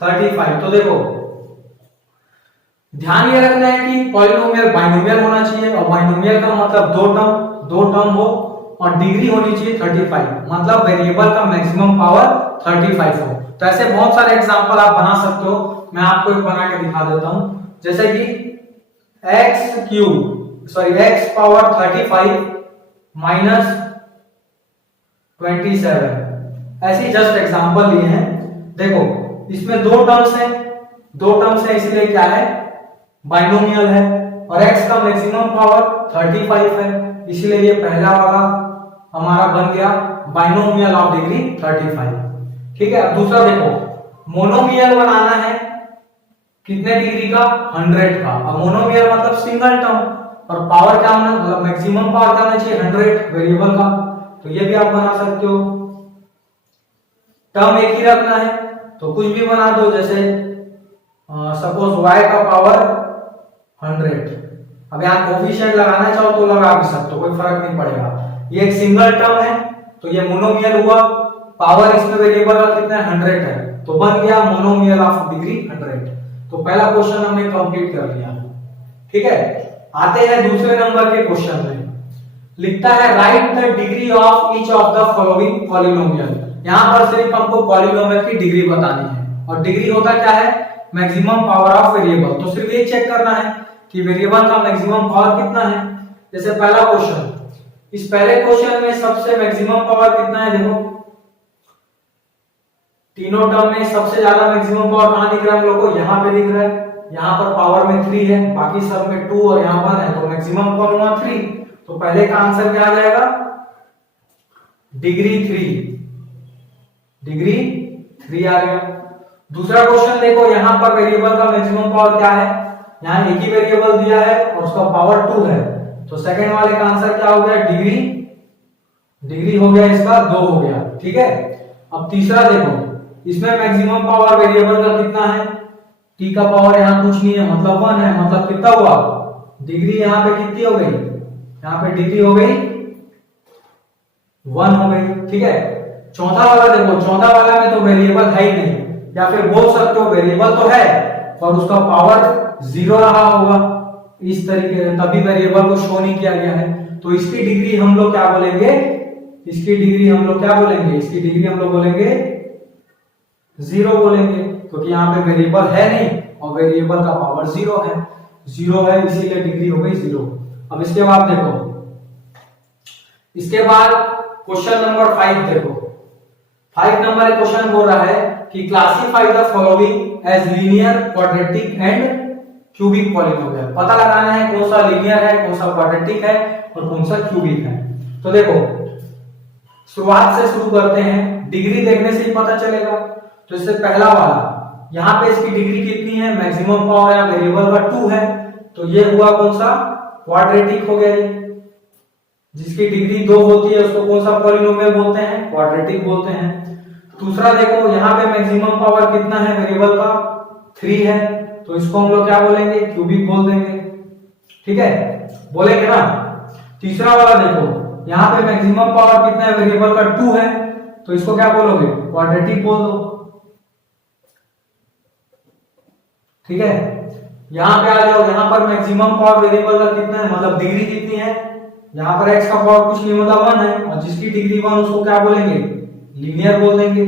35। तो देखो ध्यान ये रखना है कि पॉलिनोमियल बाइनोमियल होना चाहिए, और बाइनोमियल का मतलब दो टर्म हो, और डिग्री होनी चाहिए 35, मतलब वेरिएबल का मैक्सिमम पावर 35 हो। तो ऐसे बहुत सारे एग्जांपल आप बना सकते हो, मैं आपको एक बना के दिखा देता हूं। जैसे कि x पावर 35 माइनस 27, ऐसी जस्ट एग्जांपल लिए हैं। देखो इसमें दो टर्म्स हैं, इसलिए क्या है? बाइनोमियल है, और x का मैक्सिमम पावर 35 है, इसलिए ये पहला वाला हमारा बन गया बाइनोमियल ऑफ डिग्री 35। ठीक है, अब दूसरा देखो, मोनोमियल बनाना है कितने डिग्री का? 100 का। अब मोनोमियल मतलब सिंगल टर्म, और पावर क्या होना, मतलब मैक्सिमम पावर क्या होना चाहिए? 100 वेरिएबल का। तो ये भी आप बना सकते हो। टर्म एक ही रखना है तो कुछ भी बना दो, जैसे सपोज y का पावर 100। अब यहाँ कोफिशिएंट लगाना चाहो तो लगा भी सकते हो, कोई फर्क नहीं पड़ेगा। ये एक सिंगल टर्म है तो ये मोनोमियल हुआ, पावर इसमें वेरिएबल का कितना है? 100 है, तो बन गया मोनोमियल ऑफ डिग्री 100। तो पहला क्वेश्चन हमने कंप्लीट कर लिया। ठीक है, आते हैं दूसरे नंबर के क्वेश्चन में। लिखता है right the degree of each of the following polynomial. यहां पर सिर्फ हमको पॉलिनोमियल की डिग्री बतानी है, और डिग्री होता क्या है, मैक्सिमम पावर ऑफ वेरिएबल। तो सिर्फ ये चेक करना है कि वेरिएबल का मैक्सिमम पावर कितना है। जैसे पहला क्वेश्चन, इस पहले क्वेश्चन में सबसे मैक्सिमम पावर कितना है, देखो तीनों टर्म में सबसे ज्यादा मैक्सिमम पावर कहां दिख रहा है हम लोग को, यहां पे दिख रहा है। यहां पर पावर में 3 है, बाकी सब में 2 और यहां 1 है, तो मैक्सिमम कौन हुआ 3। तो पहले का आंसर क्या आ जाएगा, डिग्री 3 आ गया। दूसरा क्वेश्चन देखो, यहां पर वेरिएबल का मैक्सिमम पावर क्या है, यहां एक ही वेरिएबल दिया है और उसका पावर 2 है, तो सेकंड वाले का आंसर क्या हो गया, डिग्री हो गया, इसका 2 हो गया। ठीक है, अब तीसरा देखो, इसमें मैक्सिमम पावर वेरिएबल का कितना है, t का पावर यहाँ कुछ नहीं है, मतलब 1 है, मतलब कितना हुआ, डिग्री यहाँ पे कितनी हो गई, यहाँ पे डिग्री हो गई 1 हो गई। ठीक है, चौथा वाला देखो, चौथा वाला में तो वेरिएबल है ही नहीं, या फिर बोल सकते हो वेरिएबल तो है और उसका पावर 0 रहा होगा इस तरीके से, तभी वेरिएबल को शो नहीं किया गया है। तो इसकी डिग्री हम लोग क्या बोलेंगे, इसकी डिग्री हम लोग क्या बोलेंगे, इसकी डिग्री हम लोग बोलेंगे 0 बोलेंगे, क्योंकि यहाँ पे वेरिएबल है नहीं और वेरिएबल का पावर 0 है, इसीलिए डिग्री हो गई 0। अब इसके बाद देखो, इसके बाद क्वेश्चन नंबर 5 देखो, 5 नंबर क्वेश्चन बोल रहा है कि classify the following as linear, quadratic and cubic polynomial. पता लगाना है कौन सा लीनियर है, कौन सा क्वाड्रेटिक है और कौन सा क्यूबिक है। तो देखो शुरुआत से शुरू करते हैं, डिग्री देखने से ही पता चलेगा। तो इससे पहला वाला, यहाँ पे इसकी डिग्री कितनी है, मैक्सिमम पावर या वेरिएबल का 2 है, तो ये हुआ कौन सा, क्वाड्रेटिक हो गया। जिसकी डिग्री 2 होती है उसको कौन सा पॉलिनोमियल बोलते हैं, क्वाड्रेटिक बोलते हैं। दूसरा देखो, यहाँ पे मैक्सिमम पावर कितना है वेरिएबल का, 3 है, तो इसको हम लोग क्या बोलेंगे, क्यूबिक बोल देंगे। ठीक है, बोलेंगे ना। तीसरा वाला देखो, यहाँ पे मैक्सिमम पावर कितना है वेरिएबल का 2 है, तो इसको क्या बोलोगे, क्वाड्रेटिक बोल दो। ठीक है, यहां पे आ जाओ, यहां पर मैक्सिमम पावर वेरिएबल का कितना है, मतलब डिग्री कितनी है, यहां पर x का पावर कुछ नहीं मतलब 1 है, और जिसकी डिग्री 1 उसको क्या बोलेंगे, लीनियर बोल देंगे।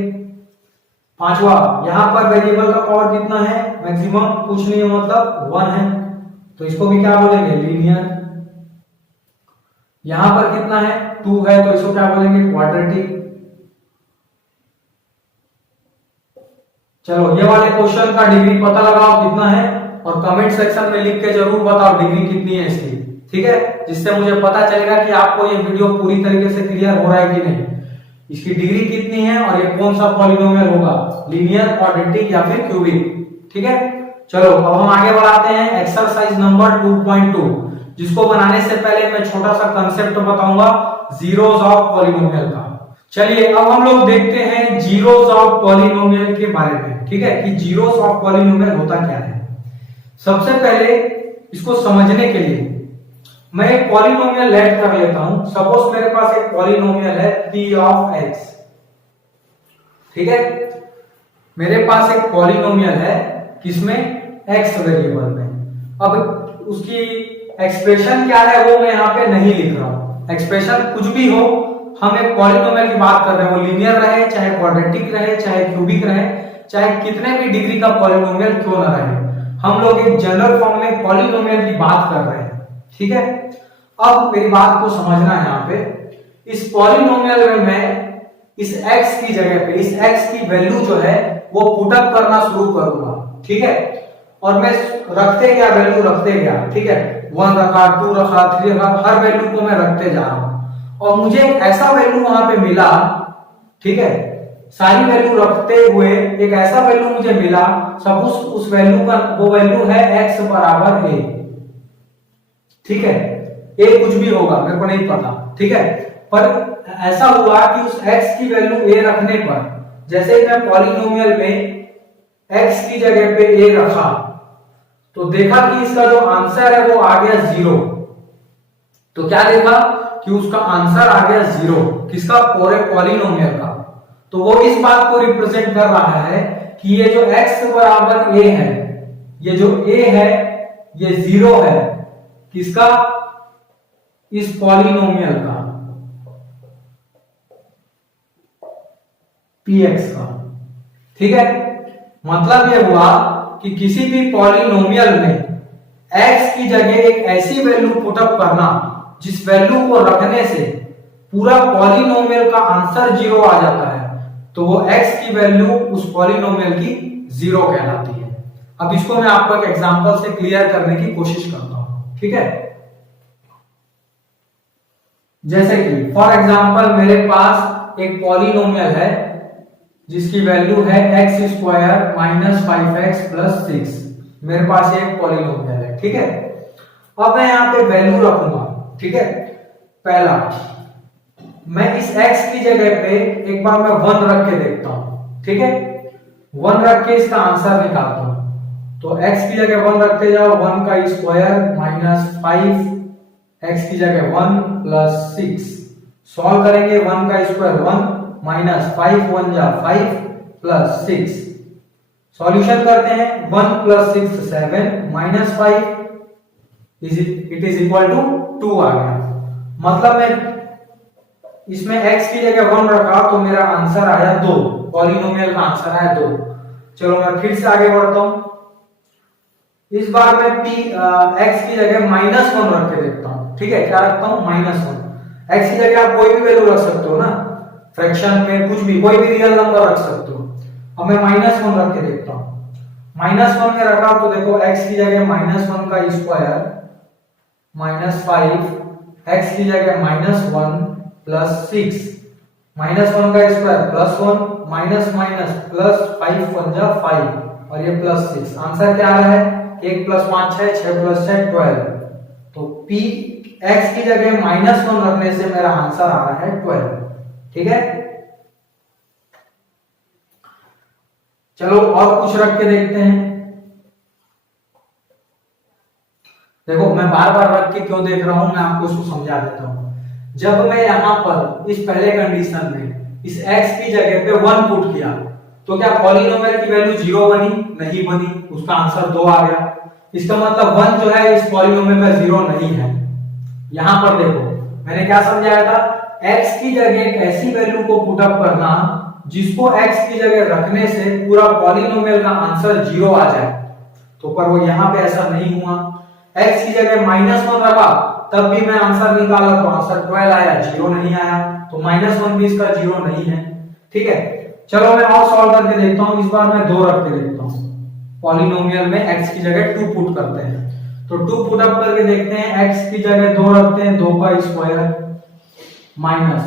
पांचवा, यहां पर वेरिएबल का पावर कितना है, मैक्सिमम कुछ नहीं है मतलब 1 है, तो इसको भी क्या बोलेंगे, लीनियर। यहां पर कितना है, 2 है, तो इसको क्या बोलेंगे, क्वाड्रेटिक। चलो ये वाले क्वेश्चन का डिग्री पता लगाओ कितना है, और कमेंट सेक्शन में लिख के जरूर बताओ डिग्री कितनी है इसकी। ठीक है, जिससे मुझे पता चलेगा कि आपको ये वीडियो पूरी तरीके से क्लियर हो रहा है कि नहीं, इसकी डिग्री कितनी है और ये कौन सा पॉलिनोमियल होगा, लीनियर, क्वाड्रेटिक या फिर क्यूबिक। ठीक है, चलो अब हम आगे बढ़ाते हैं एक्सरसाइज नंबर 2.2, जिसको बनाने से पहले मैं छोटा सा कंसेप्ट बताऊंगा जीरोस ऑफ पॉलिनोमियल का। चलिए अब हम लोग देखते हैं जीरोस ऑफ पॉलिनोमियल के बारे में। ठीक है, कि जीरोस ऑफ पॉलिनोमियल होता क्या है। सबसे पहले इसको समझने के लिए मैं एक पॉलिनोमियल लेट कर लेता हूं। सपोज मेरे पास एक पॉलिनोमियल है p ऑफ x। ठीक है, मेरे पास एक पॉलिनोमियल है किसमें, x वेरिएबल में। अब उसकी एक्सप्रेशन क्या है वो मैं यहाँ पे नहीं लिख रहा हूं। एक्सप्रेशन कुछ भी हो, हम एक पॉलिनोमियल की बात कर रहे हैं, वो लीनियर रहे, चाहे क्वाड्रेटिक रहे, चाहे क्यूबिक रहे, चाहे कितने भी डिग्री का पॉलिनोमियल क्यों ना रहे, हम लोग एक जनरल फॉर्म में पॉलिनोमियल की बात कर रहे हैं। ठीक है, अब मेरी बात को समझना है। यहाँ पे इस पॉलिनोमियल में मैं इस x की जगह पे इस x की वैल्यू जो है वो पुट अप करना शुरू करूंगा। ठीक है, और मैं रखते गया, वैल्यू रखते गया। ठीक है, 1 रखा, 2 रखा, 3 रखा, हर वैल्यू को मैं रखते जा रहा हूं, और मुझे एक ऐसा वैल्यू वहां पे मिला। ठीक है, सारी वैल्यू रखते हुए एक ऐसा वैल्यू मुझे मिला, सपोज उस वैल्यू का वो वैल्यू है x बराबर a। ठीक है, a कुछ भी होगा, मेरे को नहीं पता। ठीक है, पर ऐसा हुआ कि उस x की वैल्यू a रखने पर, जैसे ही मैं पॉलिनोमियल में x की जगह पे a रखा, तो देखा कि इसका जो आंसर है वो आ गया 0। तो क्या देखा कि उसका आंसर आ गया 0, किसका, पूरे पॉलिनोमियल का। तो वो इस बात को रिप्रेजेंट कर रहा है कि ये जो x बराबर a है, ये जो a है ये जीरो है किसका, इस पॉलिनोमियल का, px का। ठीक है, मतलब ये हुआ कि किसी भी पॉलिनोमियल में x की जगह एक ऐसी वैल्यू पुटअप करना जिस वैल्यू को रखने से पूरा पॉलिनोमियल का आंसर जीरो आ जाता है, तो वो x की वैल्यू उस पॉलिनोमियल की जीरो कहलाती है। अब इसको मैं आपको एक एग्जांपल से क्लियर करने की कोशिश करता हूं। ठीक है, जैसे कि फॉर एग्जांपल मेरे पास एक पॉलिनोमियल है जिसकी वैल्यू है x square minus 5x plus 6। मेरे पास एक पॉलिनोमियल है। ठीक है, अब मैं यहाँ पे वैल्यू रखूंगा। ठीक है, पहला मैं इस x की जगह पे एक बार मैं 1 रख के देखता हूं। ठीक है, 1 रख के इसका आंसर निकालता हूं। तो x की जगह 1 रखते जाओ, 1 का स्क्वायर माइनस 5, x की जगह 1 प्लस 6। सॉल्व करेंगे, 1 का स्क्वायर 1 माइनस 5 1 जा 5 प्लस 6। सॉल्यूशन करते हैं, 1 plus 6 7 minus 5 it is equal to 2 आ गया। मतलब मैं इसमें x की जगह 1 रखा तो मेरा आंसर आया 2, पॉलिनोमियल का आंसर आया 2। चलो मैं फिर से आगे बढ़ता हूं। इस बार मैं x की जगह माइनस 1 रख के देखता हूं। ठीक है, क्या रखता हूं, माइनस 1। x की जगह आप कोई भी वैल्यू रख सकते हो ना, फ्रैक्शन में कुछ भी, कोई भी रियल नंबर रख सकते हो। अब मैं माइनस 1 रख के देखता हूं। माइनस 1 में रखा तो देखो x की जगह माइनस 1 का स्क्वायर माइनस 5, x की जगह माइनस 1 प्लस 6, माइनस 1 का square plus 1 minus minus plus 5 1 जा 5 और ये प्लस 6। आंसर क्या आ रहा है, 1 प्लस 5 6, 6 प्लस 6 12। तो p x की जगह माइनस 1 रखने से मेरा आंसर आ रहा है 12। ठीक है, चलो और कुछ रख के देखते हैं। देखो मैं बार बार रख के क्यों देख रहा हूं, मैं आपको इसको समझा देता हूं। जब मैं यहां पर इस पहले कंडीशन में इस x की जगह पे 1 पुट किया तो क्या पॉलिनोमियल की वैल्यू 0 बनी, नहीं बनी, उसका आंसर 2 आ गया। इसका मतलब 1 जो है इस पॉलिनोमियल का 0 नहीं है। यहां पर देखो मैंने क्या समझाया था, x की जगह एक ऐसी वैल्यू को पुट अप करना जिसको x की जगह रखने से पूरा पॉलिनोमियल का आंसर 0 आ जाए। तो पर वो यहां पे ऐसा नहीं हुआ। x की जगह माइनस 1 रखा तब भी मैं आंसर निकाला तो आंसर 12 आया, 0 नहीं आया। तो माइनस 1 भी इसका 0 नहीं है। ठीक है, चलो मैं और सॉल्व करके देखता हूं। इस बार मैं 2 रख के देखता हूं। पॉलिनोमियल में x की जगह 2 पुट करते हैं, तो 2 पुट अप करके देखते हैं। x की जगह 2 रखते हैं, 2 का स्क्वायर माइनस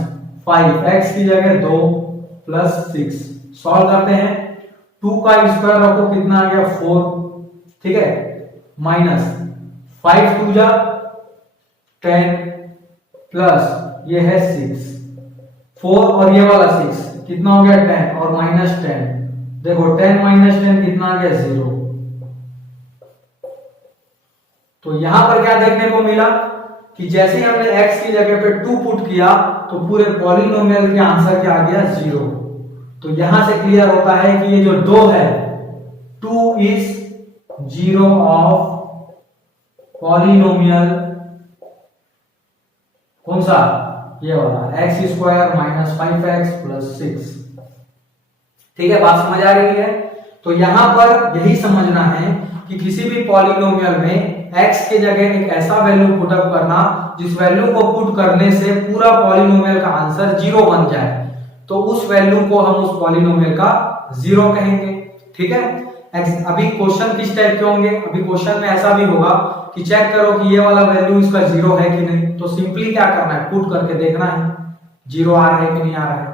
5, x की जगह 2 प्लस 6। सॉल्व करते हैं, 2 का स्क्वायर रखो, कितना आ गया 4। ठीक है, माइनस 5 2 जा 10 प्लस ये है 6, 4 और ये वाला 6 कितना हो गया 10 और माइनस 10। देखो 10 माइनस 10 कितना आ गया 0। तो यहां पर क्या देखने को मिला कि जैसे ही हमने x की जगह पे 2 पुट किया तो पूरे पॉलिनोमियल के आंसर क्या आ गया 0। तो यहां से क्लियर होता है कि ये जो 2 है 2 इज 0 ऑफ पॉलिनोमियल कौन सा, ये वाला x square minus 5x plus 6। ठीक है, बात समझ आ रही है। तो यहां पर यही समझना है कि किसी भी पॉलिनोमियल में x की जगह एक ऐसा वैल्यू पुट अप करना जिस वैल्यू को पुट करने से पूरा पॉलिनोमियल का आंसर 0 बन जाए, तो उस वैल्यू को हम उस पॉलिनोमियल का 0 कहेंगे। ठीक है, अभी क्वेश्चन किस टाइप के होंगे, अभी क्वेश्चन में ऐसा भी होगा कि चेक करो कि ये वाला वैल्यू इसका 0 है कि नहीं। तो सिंपली क्या करना है, पुट करके देखना है 0 आ रहा है कि नहीं आ रहा है।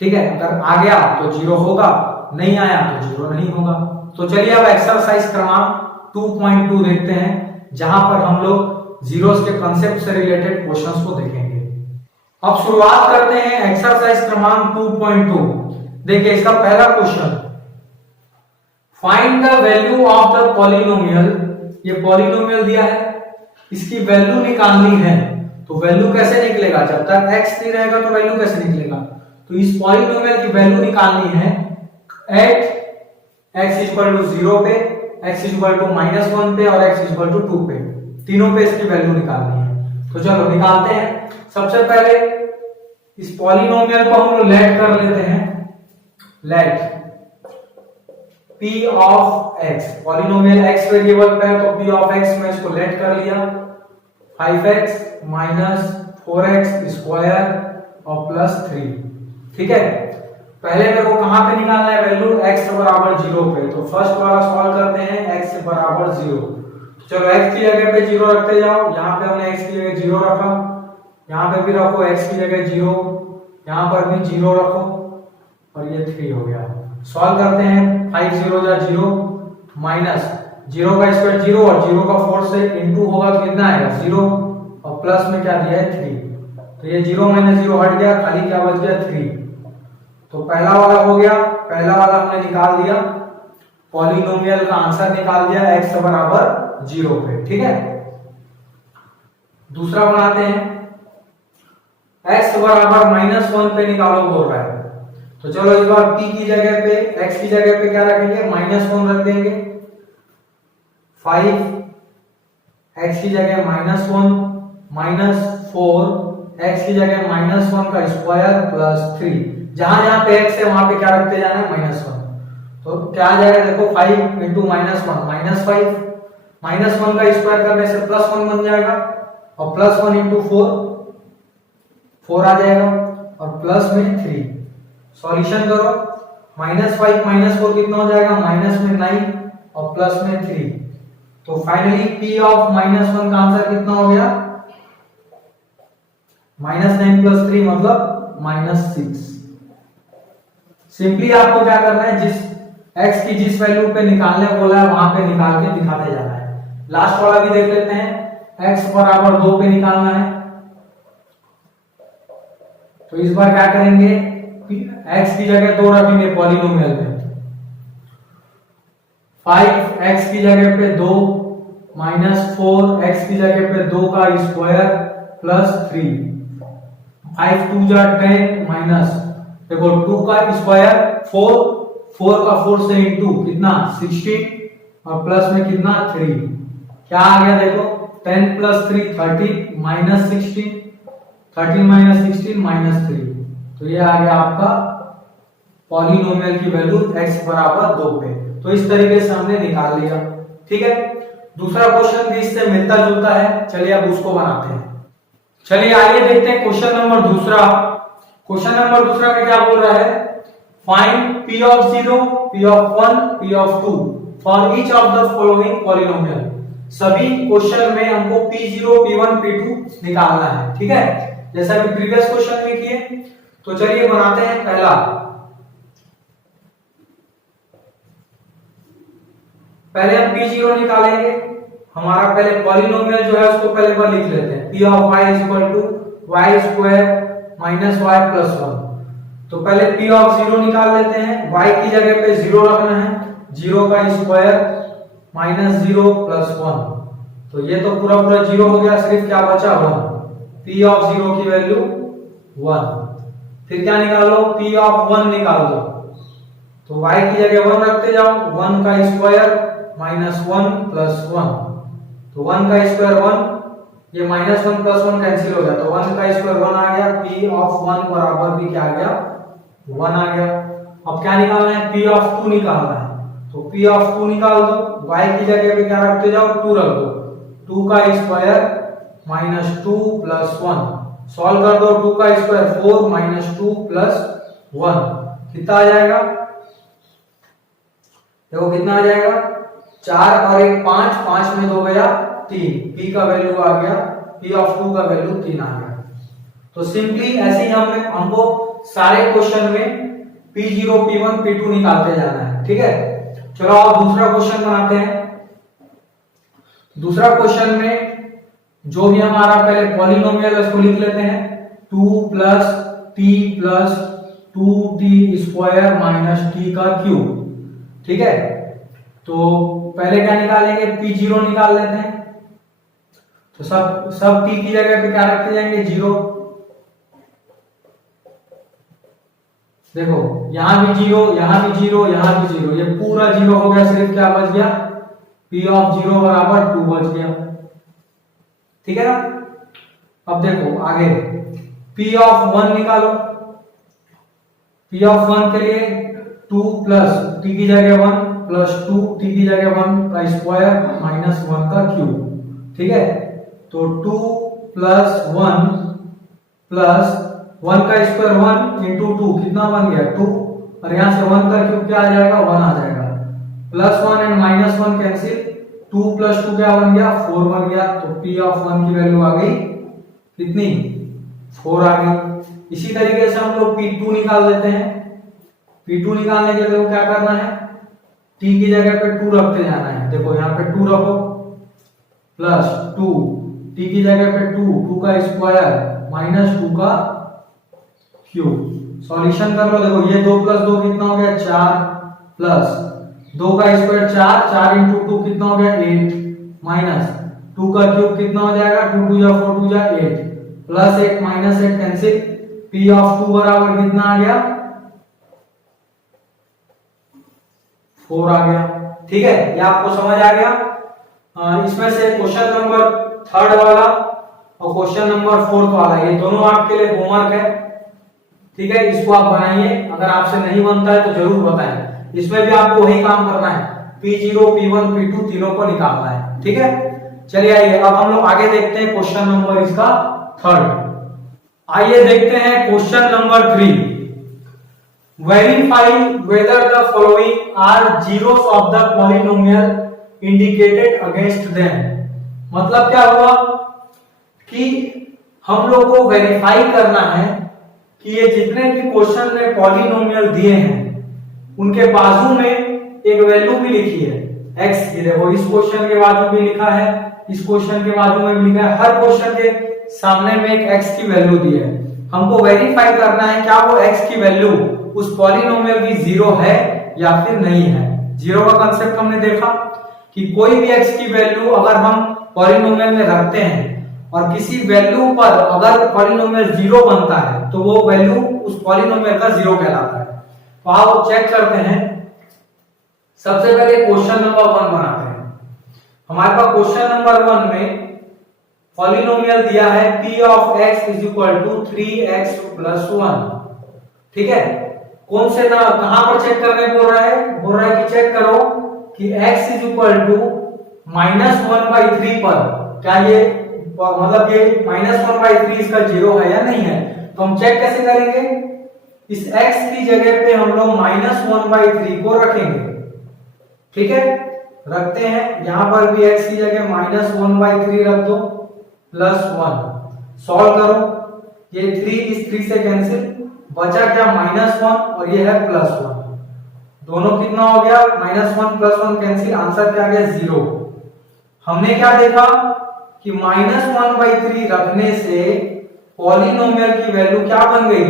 ठीक है, अगर आ गया तो 0 होगा, नहीं आया तो 0 नहीं होगा। तो चलिए अब एक्सरसाइज क्रमांक 2.2 देखते हैं, जहां पर हम लोग जीरोस के कांसेप्ट से रिलेटेड क्वेश्चंस को देखेंगे। अब शुरुआत करते हैं एक्सरसाइज क्रमांक 2.2। देखिए इसका पहला question, find the value of the polynomial. ये पॉलिनोमियल दिया है, इसकी वैल्यू निकालनी है। तो वैल्यू कैसे निकलेगा, जब तक x नहीं रहेगा तो वैल्यू कैसे निकलेगा। तो इस पॉलिनोमियल की वैल्यू निकालनी है एट x इक्वल टू 0 पे x इक्वल टू -1 पे और x इक्वल टू 2 पे, तीनों पे इसकी वैल्यू निकालनी है। तो चलो निकालते हैं। सबसे पहले इस पॉलिनोमियल को हम लोग लेट कर लेते हैं, let p of x, polynomial x variable पे है तो p ऑफ x में इसको लेट कर लिया, 5x माइनस 4x स्क्वायर और प्लस 3। ठीक है, पहले मेरे को कहां पे निकालना है वैल्यू, x बराबर 0 पे। तो फर्स्ट वाला सॉल्व करते हैं, x बराबर 0। चलो x की जगह पे 0 रखते जाओ, यहाँ पे हमने x की जगह 0 रखा, यहाँ पे भी रखो x की जगह 0, यहाँ पर भी 0 रखो और ये 3 हो गया। सॉल्व करते हैं, 5 0 जा 0 माइनस 0 का स्क्वायर 0 और 0 का 4 से इनटू होगा तो कितना आएगा 0 और प्लस में क्या दिया है 3। तो ये 0 माइनस 0 हट गया, खाली क्या बच गया 3। तो पहला वाला हो गया, पहला वाला हमने निकाल दिया, पॉलिनोमियल का आंसर निकाल दिया x बराबर 0 पे। ठीक है, दूसरा बनाते हैं, x बराबर -1 पे निकालो बोल रहा है। तो चलो इस बार p की जगह पे, x की जगह पे क्या रखेंगे, -1 रख देंगे, 5 x की जगह -1 माइनस 4 x की जगह -1 का स्क्वायर प्लस 3। जहां जहां पे x है वहां पे क्या रखते जाना है, -1। तो क्या आ जाएगा देखो, 5 इंटू -1 -5, -1 का स्क्वायर करने से +1 बन जाएगा और +1 इंटू 4 आ जाएगा और प्लस में 3। सॉल्यूशन करो, -5 -4 कितना हो जाएगा, माइनस में 9 और प्लस में 3। तो फाइनली p ऑफ -1 का आंसर कितना हो गया, -9 + 3 मतलब -6। सिंपली आपको क्या करना है, जिस x की जिस वैल्यू पे निकालने बोला है वहां पे निकाल के दिखाते जाना है। लास्ट वाला भी देख लेते हैं, x बराबर 2 पे निकालना है। तो इस बार क्या करेंगे, x की जगह 2 रखेंगे पॉलिनोमियल में, 5x की जगह पे 2 माइनस 4x की जगह पे 2 का स्क्वायर प्लस 3, 5 2 जा 10 माइनस देखो 2 का स्क्वायर 4 का 4 से इंटू कितना 16 और प्लस में कितना 3, क्या आ गया देखो 10 + 3 13 माइनस 16, 13 माइनस 16 माइनस 3। तो ये आ गया आपका पॉलिनोमियल की वैल्यू x बराबर 2 पे। तो इस तरीके से हमने निकाल लिया। ठीक है, दूसरा क्वेश्चन भी इससे मिलता जुलता है, चलिए अब उसको बनाते हैं। चलिए आइए देखते हैं क्वेश्चन नंबर दूसरा। क्वेश्चन नंबर दूसरा में क्या बोल रहा है, find p of 0, p of 1, p of 2 for each of the following polynomial. सभी क्वेश्चन में हमको p0, p1, p2 निकालना है। ठीक है, जैसा कि प्रीवियस क्वेश्चन में किए। तो चलिए बनाते हैं पहला। पहले हम p0 निकालेंगे, हमारा पहले पॉलिनोमियल जो है उसको पहले पर लिख लेते हैं, p of y = y square minus y plus 1। तो पहले p of 0 निकाल लेते हैं, y की जगह पे 0 रखना है, 0 का स्क्वायर माइनस 0 प्लस 1। तो ये तो पूरा 0 हो गया, सिर्फ क्या बचा 1, p of 0 की वैल्यू 1। फिर क्या निकालो, p of 1 निकाल दो। तो y की जगह 1 रखते जाओ, 1 का स्क्वायर माइनस 1 प्लस 1। तो 1 का स्क्वायर 1, ये -1 + 1 कैंसिल हो गया, तो 1 का स्क्वायर 1 आ गया, p of 1 बराबर भी क्या आ गया 1 आ गया। अब क्या निकालना है, p of 2 निकालना है। तो p of 2 निकाल दो, y की जगह पे क्या रखते जाओ 2 रख दो, 2 का स्क्वायर -2 + 1। सॉल्व कर दो, 2 का स्क्वायर 4 -2 + 1 कितना आ जाएगा, देखो कितना आ जाएगा 4 और 1 5, 5 में 2 गया 3, p का वैल्यू आ गया, p of 2 का वैल्यू 3 आ गया। तो सिंपली ऐसे ही हमको सारे क्वेश्चन में p0, p1, p2 निकालते जाना है। ठीक है, चलो अब दूसरा क्वेश्चन बनाते हैं। दूसरा क्वेश्चन में जो भी हमारा पहले पॉलिनोमियल है उसको लिख लेते हैं, 2 + t + 2t² माइनस t का क्यूब। ठीक है, तो पहले क्या निकालेंगे, p0 निकाल लेते हैं। तो सब t की जगह पे क्या रखते जाएंगे 0। देखो यहां भी 0, यहां भी 0, यहां भी 0, ये पूरा 0 हो गया, सिर्फ क्या बच गया P ऑफ 0 बराबर 2 बच गया। ठीक है ना। अब देखो आगे P ऑफ 1 निकालो। P ऑफ 1 के लिए 2 प्लस t की जगह 1 प्लस 2 t की जगह 1 का स्क्वायर माइनस 1 का क्यूब। ठीक है, तो 2 प्लस 1 प्लस 1 का स्क्वायर 1 इंटू 2 कितना बन गया 2, और यहां से 1 का क्यूब क्या आ जाएगा 1 आ जाएगा, plus 1 and minus 1 cancel, 2 plus 2 क्या बन गया 4 बन गया। तो P ऑफ 1 की वैल्यू आ गई कितनी 4 आ गई। इसी तरीके से हम लोग P2 निकाल देते हैं। P2 निकालने के लिए क्या करना है, t की जगह पे 2 रखते जाना है। देखो यहाँ पे 2 रखो प्लस 2 t की जगह पे 2 का स्क्वायर माइनस 2 का क्यूब। सॉल्यूशन कर लो। देखो ये 2 प्लस 2 कितना हो गया 4 प्लस 2 का स्क्वायर 4, 4 इंटू 2 कितना हो गया 8 माइनस 2 का क्यूब कितना हो जाएगा 2 2 जा 4 2 जा 8 plus 8 minus 8 cancel. P of 2 बराबर कितना आ गया 4 आ गया। ठीक है, ये आपको समझ आ गया। इसमें से क्वेश्चन नंबर 3 वाला और क्वेश्चन नंबर 4 वाला ये दोनों आपके लिए होमवर्क है। ठीक है, इसको आप बनाइए। अगर आपसे नहीं बनता है तो जरूर बताएं। इसमें भी आपको वही काम करना है, P0 P1 P2 तीनों को निकालना है। ठीक है, चलिए आइए अब हम लोग आगे देखते हैं क्वेश्चन नंबर इसका 3। आइए देखते हैं question number 3। Verify whether the following are zeros of the polynomial indicated against them. मतलब क्या हुआ कि हम लोग को वेरीफाई करना है कि ये जितने भी क्वेश्चन में पॉलिनोमियल दिए हैं उनके बाजू में एक वैल्यू भी लिखी है x की। देखो इस क्वेश्चन के बाजू भी लिखा है, इस क्वेश्चन के बाजू में भी लिखा है, हर क्वेश्चन के सामने में एक x की वैल्यू दी है। हमको वेरीफाई करना है क्या वो x की वैल्यू उस पॉलिनोमियल की जीरो है या फिर नहीं है। जीरो का कंसेप्ट हमने देखा कि कोई भी x की वैल्यू अगर हम पॉलिनोमियल में रखते हैं और किसी वैल्यू पर अगर पॉलिनोमियल जीरो बनता है तो वो वैल्यू उस पॉलिनोमियल का जीरो कहलाता है। तो आओ चेक करते हैं। सबसे पहले क्वेश्चन नंबर 1 बनाते हैं। हमारे पास क्वेश्चन नंबर 1 में पॉलिनोमियल दिया है p of x is equal to 3x plus 1। ठीक है, कौन से ना कहां पर चेक करने बोल रहा है, बोल रहा है कि चेक करो कि x इज इक्वल टू -1/3 पर क्या ये मतलब ये -1/3 इसका जीरो है या नहीं है। तो हम चेक कैसे करेंगे, इस x की जगह पे हम लोग -1/3 को रखेंगे। ठीक है, रखते हैं। यहां पर भी x की जगह -1/3 रख दो प्लस 1। सॉल्व करो, ये 3 इस 3 से कैंसिल, बचा क्या -1 और ये है +1। दोनों कितना हो गया -1 प्लस 1 कैंसिल, आंसर क्या आ गया 0। हमने क्या देखा कि -1/3 रखने से पॉलिनोमियल की वैल्यू क्या बन गई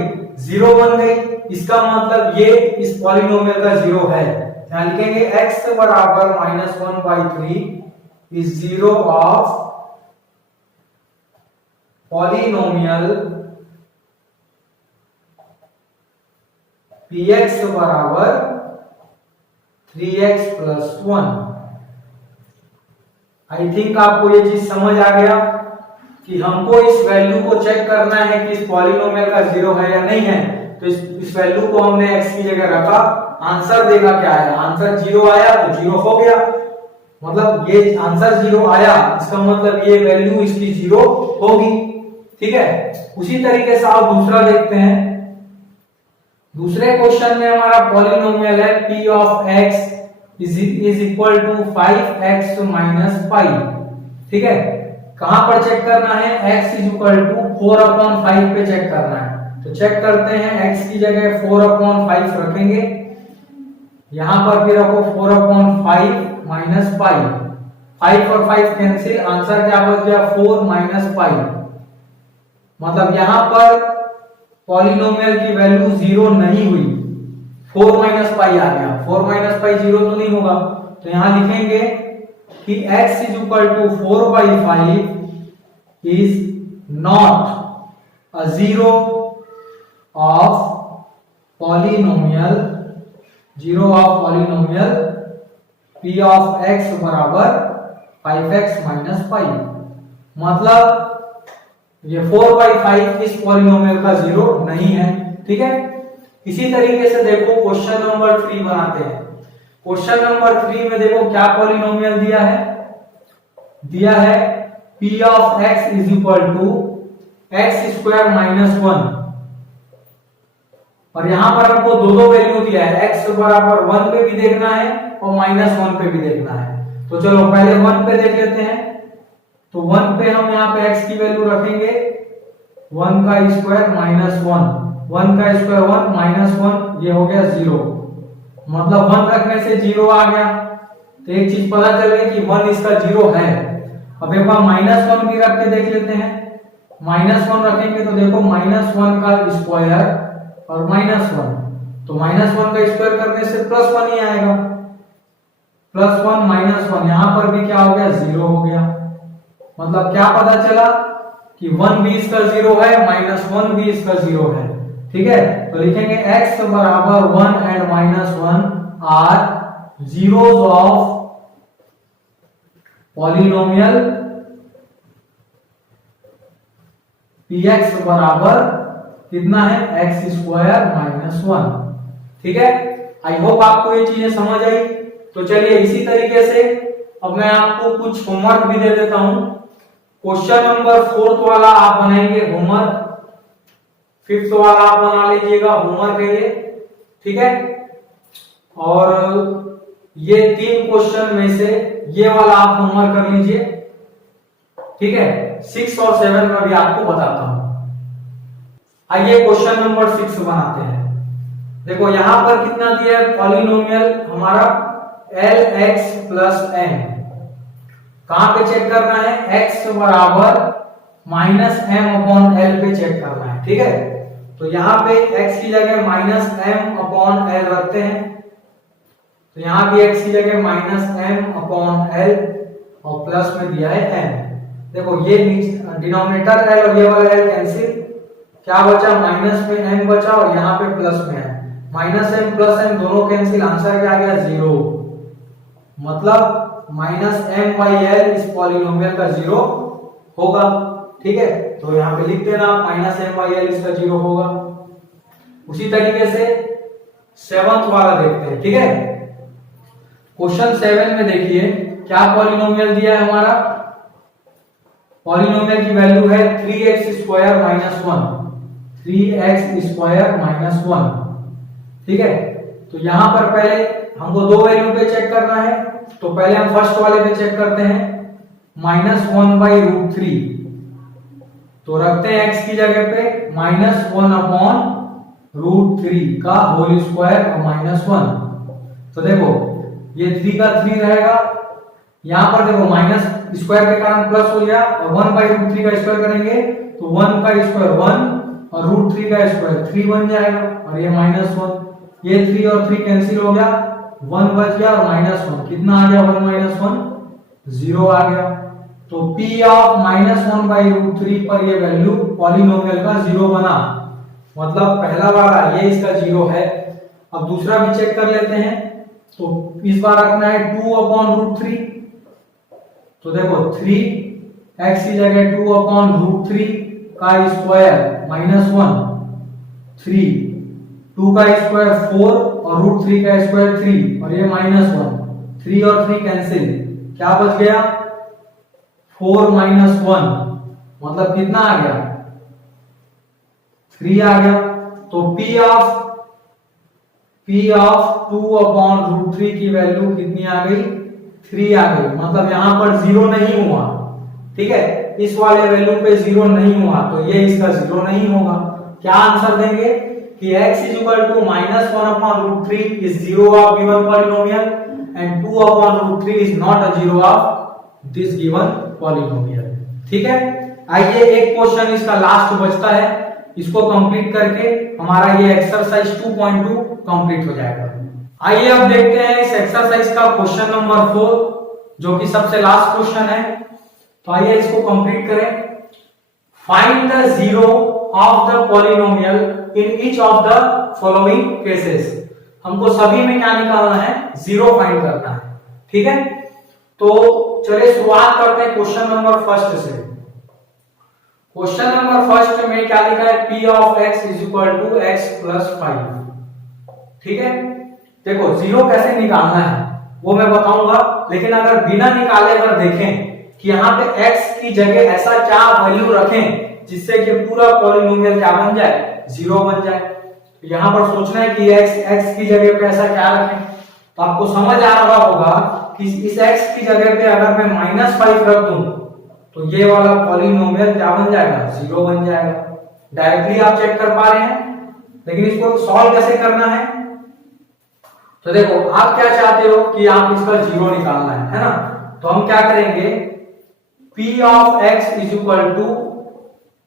0 बन गई। इसका मतलब ये इस पॉलिनोमियल का 0 है। यहां लिखेंगे x बराबर -1/3 इज 0 ऑफ पॉलिनोमियल px बराबर 3x प्लस 1। आई थिंक आपको ये चीज समझ आ गया कि हमको इस वैल्यू को चेक करना है कि इस पॉलिनोमियल का 0 है या नहीं है। तो इस वैल्यू को हमने x की जगह रखा, आंसर देगा क्या आया, आंसर 0 आया तो 0 हो गया। मतलब ये आंसर 0 आया इसका मतलब ये वैल्यू इसकी 0 होगी। ठीक है, उसी तरीके से आप दूसरा देखते हैं। दूसरे क्वेश्चन में हमारा पॉलिनोमियल है p of x is equal to 5x minus 5। ठीक है, कहां पर चेक करना है, x इज इक्वल टू 4/5 पे चेक करना है। तो चेक करते हैं, x की जगह 4/5 रखेंगे, यहां पर भी रखो 4/5 माइनस 5। 5 और 5 कैंसिल, आंसर क्या बच गया 4 माइनस 5। मतलब यहां पर पॉलिनोमियल की वैल्यू 0 नहीं हुई, 4 माइनस पाई आ गया। 4 माइनस पाई 0 तो नहीं होगा, तो यहां लिखेंगे कि x is equal to 4/5 is not a zero of polynomial P of x बराबर 5x माइनस 5, मतलब ये 4/5 इस पॉलिनोमियल का जीरो नहीं है। ठीक है, इसी तरीके से देखो क्वेश्चन नंबर 3 बनाते हैं। क्वेश्चन नंबर 3 में देखो क्या पॉलिनोमियल दिया है P of x is equal to x square minus 1, और यहां पर हमको दो वैल्यू दिया है, x बराबर 1 पे भी देखना है और माइनस 1 पे भी देखना है। तो चलो पहले 1 पे देख लेते हैं। तो 1 पे हम यहाँ पे x की वैल्यू रखेंगे 1 का स्क्वायर माइनस 1, 1 का स्क्वायर 1 माइनस 1, ये हो गया 0, मतलब 1 रखने से 0 आ गया। तो एक चीज पता चल गई कि 1 इसका 0 है। अब एक बार माइनस 1 भी रख के देख लेते हैं। माइनस 1 रखेंगे तो देखो माइनस 1 का स्क्वायर और माइनस 1, तो माइनस 1 का स्क्वायर करने से प्लस 1 ही आएगा, प्लस 1 माइनस 1, यहां पर भी क्या हो गया 0 हो गया। मतलब क्या पता चला कि 1 भी इसका 0 है, माइनस 1 भी इसका 0 है। ठीक है, तो लिखेंगे x बराबर 1 and minus 1 are zeros of polynomial px बराबर कितना है x स्क्वायर माइनस 1। ठीक है, आई होप आपको ये चीजें समझ आई। तो चलिए इसी तरीके से अब मैं आपको कुछ होमवर्क भी दे देता हूं। क्वेश्चन नंबर 4 वाला आप बनाएंगे होमवर्क, 5th वाला आप बना लीजिएगा होमवर्क है ये। ठीक है, और ये 3 क्वेश्चन में से ये वाला आप होमवर्क कर लीजिए। ठीक है, 6 और 7 में भी आपको बताता हूं। आइए क्वेश्चन नंबर 6 बनाते हैं। देखो यहां पर कितना दिया है पॉलिनोमियल हमारा lx प्लस m, कहां पे चेक करना है, x बराबर माइनस m अपॉन l पे चेक करना है। ठीक है, तो यहाँ पे x की जगह माइनस m अपॉन l रखते हैं, तो यहाँ भी x की जगह माइनस m अपॉन l और प्लस में दिया है m। देखो ये डिनोमिनेटर l और ये वाला l कैंसिल, क्या बचा माइनस में m बचा और यहाँ पे प्लस में है, माइनस m प्लस m दोनों कैंसिल, आंसर क्या आ गया 0। मतलब माइनस m बाई l इस पॉलिनोमियल का 0 होगा। ठीक है, तो यहाँ पे लिख देना माइनस m बाई l इसका 0 होगा। उसी तरीके से 7th वाला देखते हैं। ठीक है, क्वेश्चन 7 में देखिए क्या पॉलिनोमियल दिया है हमारा, पॉलिनोमियल की वैल्यू है 3x square minus 1, 3x square minus 1। ठीक है, तो यहां पर पहले हमको दो वैल्यू पे चेक करना है, तो पहले हम फर्स्ट वाले पे चेक करते हैं माइनस 1/√3, तो रखते हैं x की जगह पे माइनस 1 अपॉन √3 का होल स्क्वायर और माइनस 1। तो देखो ये 3 का 3 रहेगा, यहां पर देखो माइनस स्क्वायर के कारण प्लस हो गया, और 1/√3 का स्क्वायर करेंगे तो 1 का स्क्वायर 1 और √3 का स्क्वायर 3 बन जाएगा, और ये माइनस 1, ये 3 और 3 कैंसिल हो गया, 1 बच गया और माइनस 1 कितना आ गया, 1 माइनस 1 0 आ गया। तो p ऑफ माइनस 1/√3 पर ये वैल्यू पॉलिनोमियल का 0 बना, मतलब पहला वाला ये इसका 0 है। अब दूसरा भी चेक कर लेते हैं, तो इस बार रखना है 2/√3, तो देखो 3x की जगह 2/√3 का स्क्वायर माइनस 1, 3, 2 का स्क्वायर 4 और √3 का स्क्वायर 3, और ये माइनस 1, 3 और 3 कैंसिल, क्या बच गया 4 माइनस 1, मतलब कितना आ गया 3 आ गया। तो p ऑफ 2/√3 की वैल्यू कितनी आ गई, 3 आ गई, मतलब यहां पर 0 नहीं हुआ। ठीक है, इस वाले वैल्यू पे 0 नहीं हुआ, तो ये इसका 0 नहीं होगा। क्या आंसर देंगे कि x is equal to minus 1/√3 is 0 of given polynomial and 2/√3 is not a 0 of this given polynomial। ठीक है, आइए एक क्वेश्चन इसका लास्ट बचता है, इसको कंप्लीट करके हमारा ये एक्सरसाइज 2.2 कंप्लीट हो जाएगा। आइए अब देखते हैं इस एक्सरसाइज का क्वेश्चन नंबर 4, जो कि सबसे लास्ट क्वेश्चन है। तो आइए इसको कंप्लीट करें। Find the zero of the polynomial in each of the following cases. हमको सभी में क्या निकालना है, जीरो फाइंड करना है। ठीक है, तो चलिए शुरुआत करते हैं क्वेश्चन नंबर फर्स्ट से। क्वेश्चन नंबर फर्स्ट में क्या लिखा है, p of x is equal to x plus 5। ठीक है, देखो जीरो कैसे निकालना है वो मैं बताऊंगा, लेकिन अगर बिना निकाले अगर देखें कि यहाँ पे x की जगह ऐसा क्या वैल्यू रखें जिससे कि पूरा पॉलिनोमियल क्या बन जाए, जीरो बन जाए। तो यहाँ पर सोचना है कि x की जगह पे ऐसा क्या रखें, तो आपको समझ आ रहा होगा कि इस x की जगह पे अगर मैं -5 रख दूं तो ये वाला पॉलिनोमियल क्या बन जाएगा, जीरो बन जाएगा। डायरेक्टली आप चेक कर पा रहे हैं, लेकिन इसको सॉल्व कैसे करना है, तो देखो आप क्या चाहते हो कि आप इसका जीरो निकालना है ना, तो हम क्या करेंगे, p of x is equal to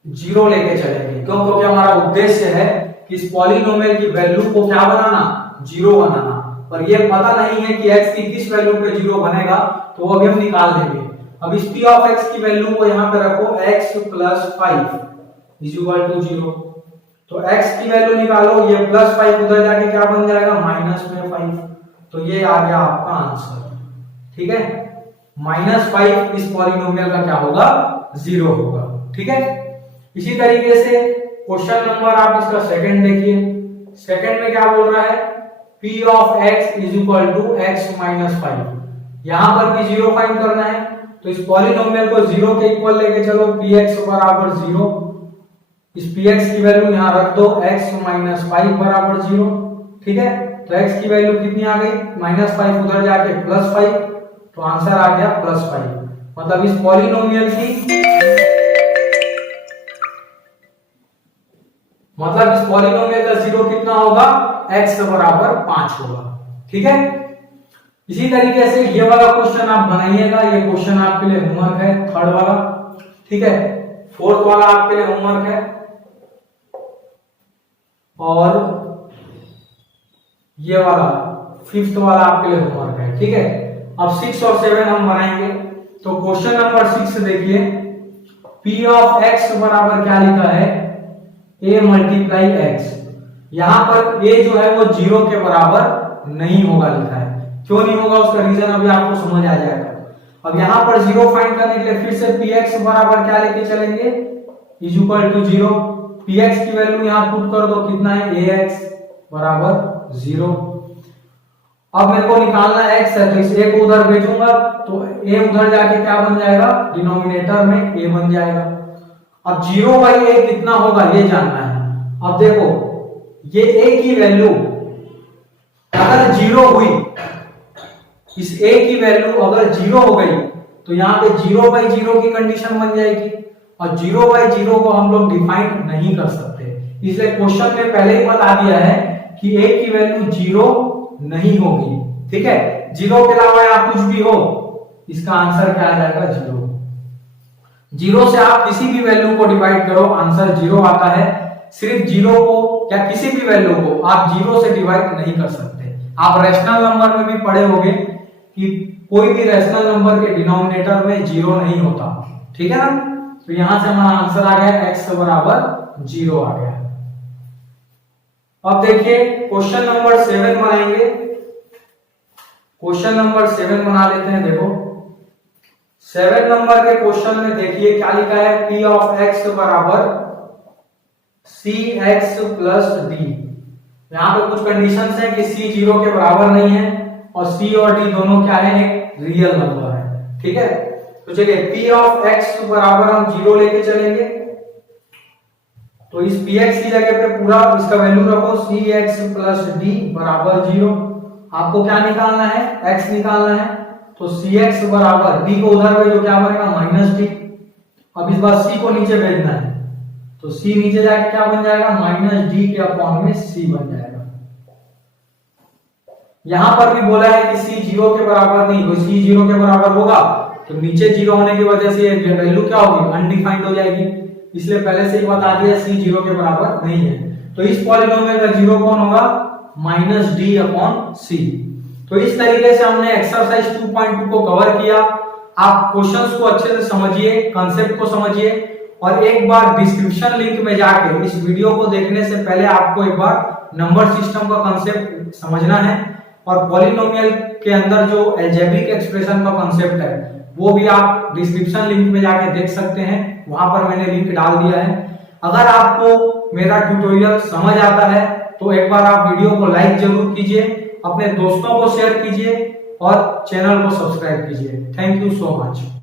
zero लेके चलेंगे, क्योंकि हमारा उद्देश्य है कि इस पॉलिनोमियल की वैल्यू को क्या बनाना, जीरो बनाना। और ये पता नहीं है कि x की किस वैल्यू पे जीरो बनेगा, तो वो अभी हम निकाल लेंगे। अब इस p ऑफ x की वैल्यू को यहाँ पे रखो x plus 5 is equal to zero, तो x की वैल्यू निकालो, ये प्लस 5 उधर जाके क्या बन जाएगा, माइनस में 5, तो ये आ गया आपका आंसर। ठीक है, -5 इस पॉलिनोमियल का क्या होगा, जीरो होगा। ठीक है, इसी तरीके से क्वेश्चन नंबर आप इसका सेकंड देखिए। सेकंड में क्या बोल रहा है, p of x is equal to x minus 5। यहां पर भी जीरो फाइंड करना है, तो इस पॉलिनोमियल को जीरो के इक्वल लेके चलो, px बराबर जीरो, इस px की वैल्यू यहां रख दो, x माइनस 5 बराबर जीरो। ठीक है, तो x की वैल्यू कितनी आ गई, -5 उधर जाके +5, तो आंसर आ गया +5। मतलब इस पॉलिनोमियल का जीरो कितना होगा, x बराबर 5 होगा। ठीक है, इसी तरीके से ये वाला क्वेश्चन आप बनाइएगा, ये क्वेश्चन आपके लिए होमवर्क है, थर्ड वाला। ठीक है, फोर्थ वाला आपके लिए होमवर्क है, और ये वाला फिफ्थ वाला आपके लिए होमवर्क है। ठीक है, अब 6 और 7 हम बनाएंगे। तो क्वेश्चन नंबर 6 देखिए, p ऑफ x बराबर क्या लिखा है, a मल्टीप्लाई x। यहां पर a जो है वो जीरो के बराबर नहीं होगा लिखा है। क्यों नहीं होगा, उसका रीजन अभी आपको समझ आ जाएगा। अब यहां पर जीरो फाइंड करने के लिए फिर से px बराबर क्या लेके चलेंगे, is equal to zero. px की वैल्यू यहां पुट कर दो, कितना है, ax बराबर जीरो। अब मेरे को निकालना x है, तो इस a को उधर भेजूंगा, तो a उधर जाके क्या बन जाएगा, डिनोमिनेटर में a बन जाएगा। अब 0/a कितना होगा ये जानना है। अब देखो ये a की वैल्यू अगर जीरो हुई, इस a की वैल्यू अगर जीरो हो गई, तो यहाँ पे 0/0 की कंडीशन बन जाएगी, और 0/0 को हम लोग डिफाइन नहीं कर सकते, इसलिए क्वेश्चन में पहले ही बता दिया है कि a की वैल्यू जीरो नहीं होगी। ठीक है, जीरो के अलावा आप कुछ भी हो, इसका आंसर क्या आ जाएगा, जीरो। जीरो से आप किसी भी वैल्यू को डिवाइड करो, आंसर जीरो आता है। सिर्फ जीरो को या किसी भी वैल्यू को आप जीरो से डिवाइड नहीं कर सकते। आप रैशनल नंबर में भी पढ़े होंगे कि कोई भी रैशनल नंबर के डिनोमिनेटर में जीरो नहीं होता। ठीक है ना, तो यहां से हमारा आंसर आ गया x बराबर जीरो आ गया। अब देखिए क्वेश्चन नंबर 7 बनाएंगे। क्वेश्चन नंबर 7 बना लेते हैं। देखो 7 नंबर के क्वेश्चन में देखिए क्या लिखा है, p ऑफ x बराबर cx प्लस d। यहाँ पे कुछ कंडीशंस है कि c जीरो के बराबर नहीं है, और c और d दोनों क्या है, एक रियल नंबर है। ठीक है, तो चलिए p ऑफ x बराबर हम जीरो लेके चलेंगे, तो इस px की जगह पे पूरा इसका वैल्यू रखो, cx प्लस d बराबर जीरो। आपको क्या निकालना है, x निकालना है, तो cx बराबर d को उधर भेजो, क्या बनेगा, -d। अब इस बार c को नीचे भेजना है, तो c नीचे जाके क्या बन जाएगा, -d के अपॉन में c बन जाएगा। यहां पर भी बोला है कि c जीरो के बराबर नहीं, तो c जीरो के बराबर होगा तो नीचे जीरो होने की वजह से वैल्यू क्या होगी, अनडिफाइंड हो जाएगी, इसलिए पहले से ही बता दिया c जीरो के बराबर नहीं है। तो इस पॉलिनोमियल का जीरो कौन होगा, -d अपॉन c। तो इस तरीके से हमने एक्सरसाइज 2.2 को कवर किया। आप क्वेश्चंस को अच्छे से समझिए, कंसेप्ट को समझिए, और एक बार डिस्क्रिप्शन लिंक में जाके इस वीडियो को देखने से पहले आपको एक बार नंबर सिस्टम का कंसेप्ट समझना है। और पॉलिनोमियल के अंदर जो अलजेब्रिक एक्सप्रेशन का कॉन्सेप्ट है वो भी आप डिस्क्रिप्शन लिंक में जाके देख सकते हैं, वहां पर मैंने लिंक डाल दिया है। अगर आपको मेरा ट्यूटोरियल समझ आता है तो एक बार आप वीडियो को लाइक जरूर कीजिए, अपने दोस्तों को शेयर कीजिए और चैनल को सब्सक्राइब कीजिए। Thank you so much.